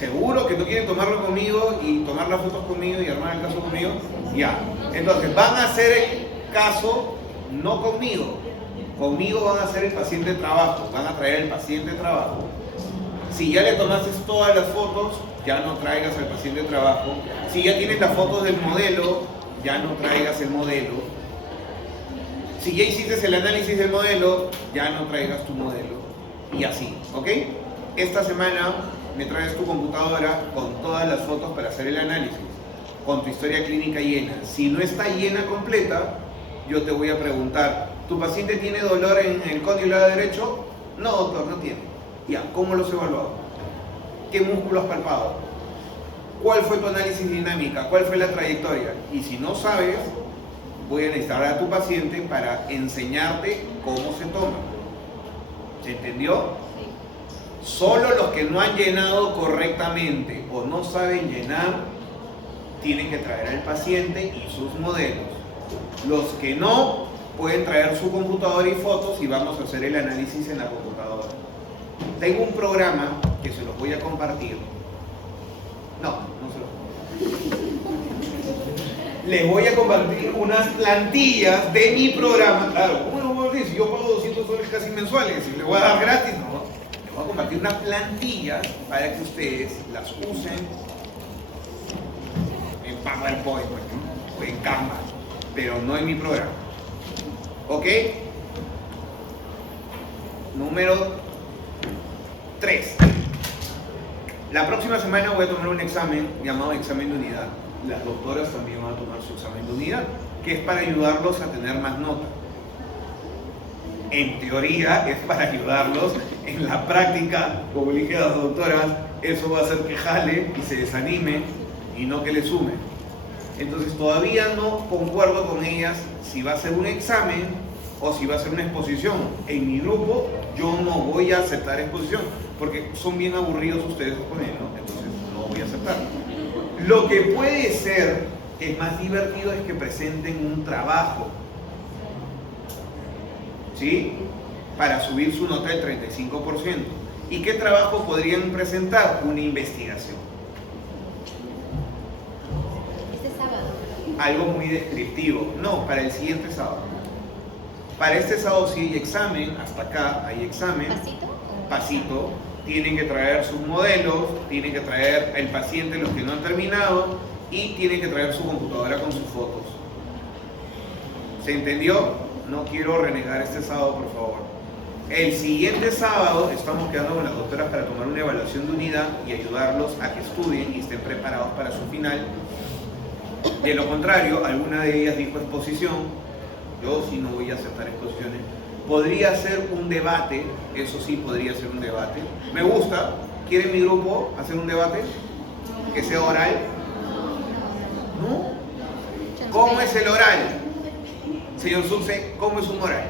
¿Seguro que no quieren tomarlo conmigo y tomar las fotos conmigo y armar el caso conmigo? Ya. Entonces, van a hacer el caso no conmigo. Conmigo van a hacer el paciente de trabajo. Van a traer el paciente de trabajo. Si ya le tomaste todas las fotos, ya no traigas al paciente de trabajo. Si ya tienes las fotos del modelo, ya no traigas el modelo. Si ya hiciste el análisis del modelo, ya no traigas tu modelo. Y así, ¿ok? Esta semana me traes tu computadora con todas las fotos para hacer el análisis, con tu historia clínica llena. Si no está llena completa, yo te voy a preguntar, ¿tu paciente tiene dolor en el cóndilo derecho? No, doctor, no tiene. Ya, ¿cómo los has evaluado? ¿Qué músculo has palpado? ¿Cuál fue tu análisis dinámica? ¿Cuál fue la trayectoria? Y si no sabes, voy a necesitar a tu paciente para enseñarte cómo se toma. ¿Se entendió? Solo los que no han llenado correctamente o no saben llenar, tienen que traer al paciente y sus modelos. Los que no, pueden traer su computadora y fotos y vamos a hacer el análisis en la computadora. Tengo un programa que se los voy a compartir. No se los les voy a compartir unas plantillas de mi programa. Claro, ¿cómo lo voy a decir? Si yo pago $200 casi mensuales y le voy a dar gratis, ¿no? Les voy a compartir unas plantillas para que ustedes las usen en PowerPoint, ¿no? O en Canva, pero no en mi programa. ¿Ok? Número 3. La próxima semana voy a tomar un examen llamado examen de unidad. Las doctoras también van a tomar su examen de unidad, que es para ayudarlos a tener más nota. En teoría es para ayudarlos, en la práctica, como dije a las doctoras, eso va a hacer que jale y se desanime y no que le sume. Entonces todavía no concuerdo con ellas si va a ser un examen o si va a ser una exposición. En mi grupo yo no voy a aceptar exposición, porque son bien aburridos ustedes con él, ¿no? Entonces no voy a aceptar. Lo que puede ser que es más divertido es que presenten un trabajo, ¿sí? Para subir su nota del 35%. ¿Y qué trabajo podrían presentar? Una investigación. Este sábado. Algo muy descriptivo. No, para el siguiente sábado. Para este sábado sí hay examen, hasta acá hay examen. ¿Pasito? Pasito. Tienen que traer sus modelos, tienen que traer el paciente los que no han terminado y tienen que traer su computadora con sus fotos. ¿Se entendió? No quiero renegar este sábado, por favor. El siguiente sábado estamos quedando con las doctoras para tomar una evaluación de unidad y ayudarlos a que estudien y estén preparados para su final. De lo contrario, alguna de ellas dijo exposición. Yo sí no voy a aceptar exposiciones. Podría ser un debate, eso sí podría ser un debate. Me gusta. ¿Quiere mi grupo hacer un debate? ¿Que sea oral? ¿No? ¿Cómo es el oral? Señor Subse, ¿cómo es un oral?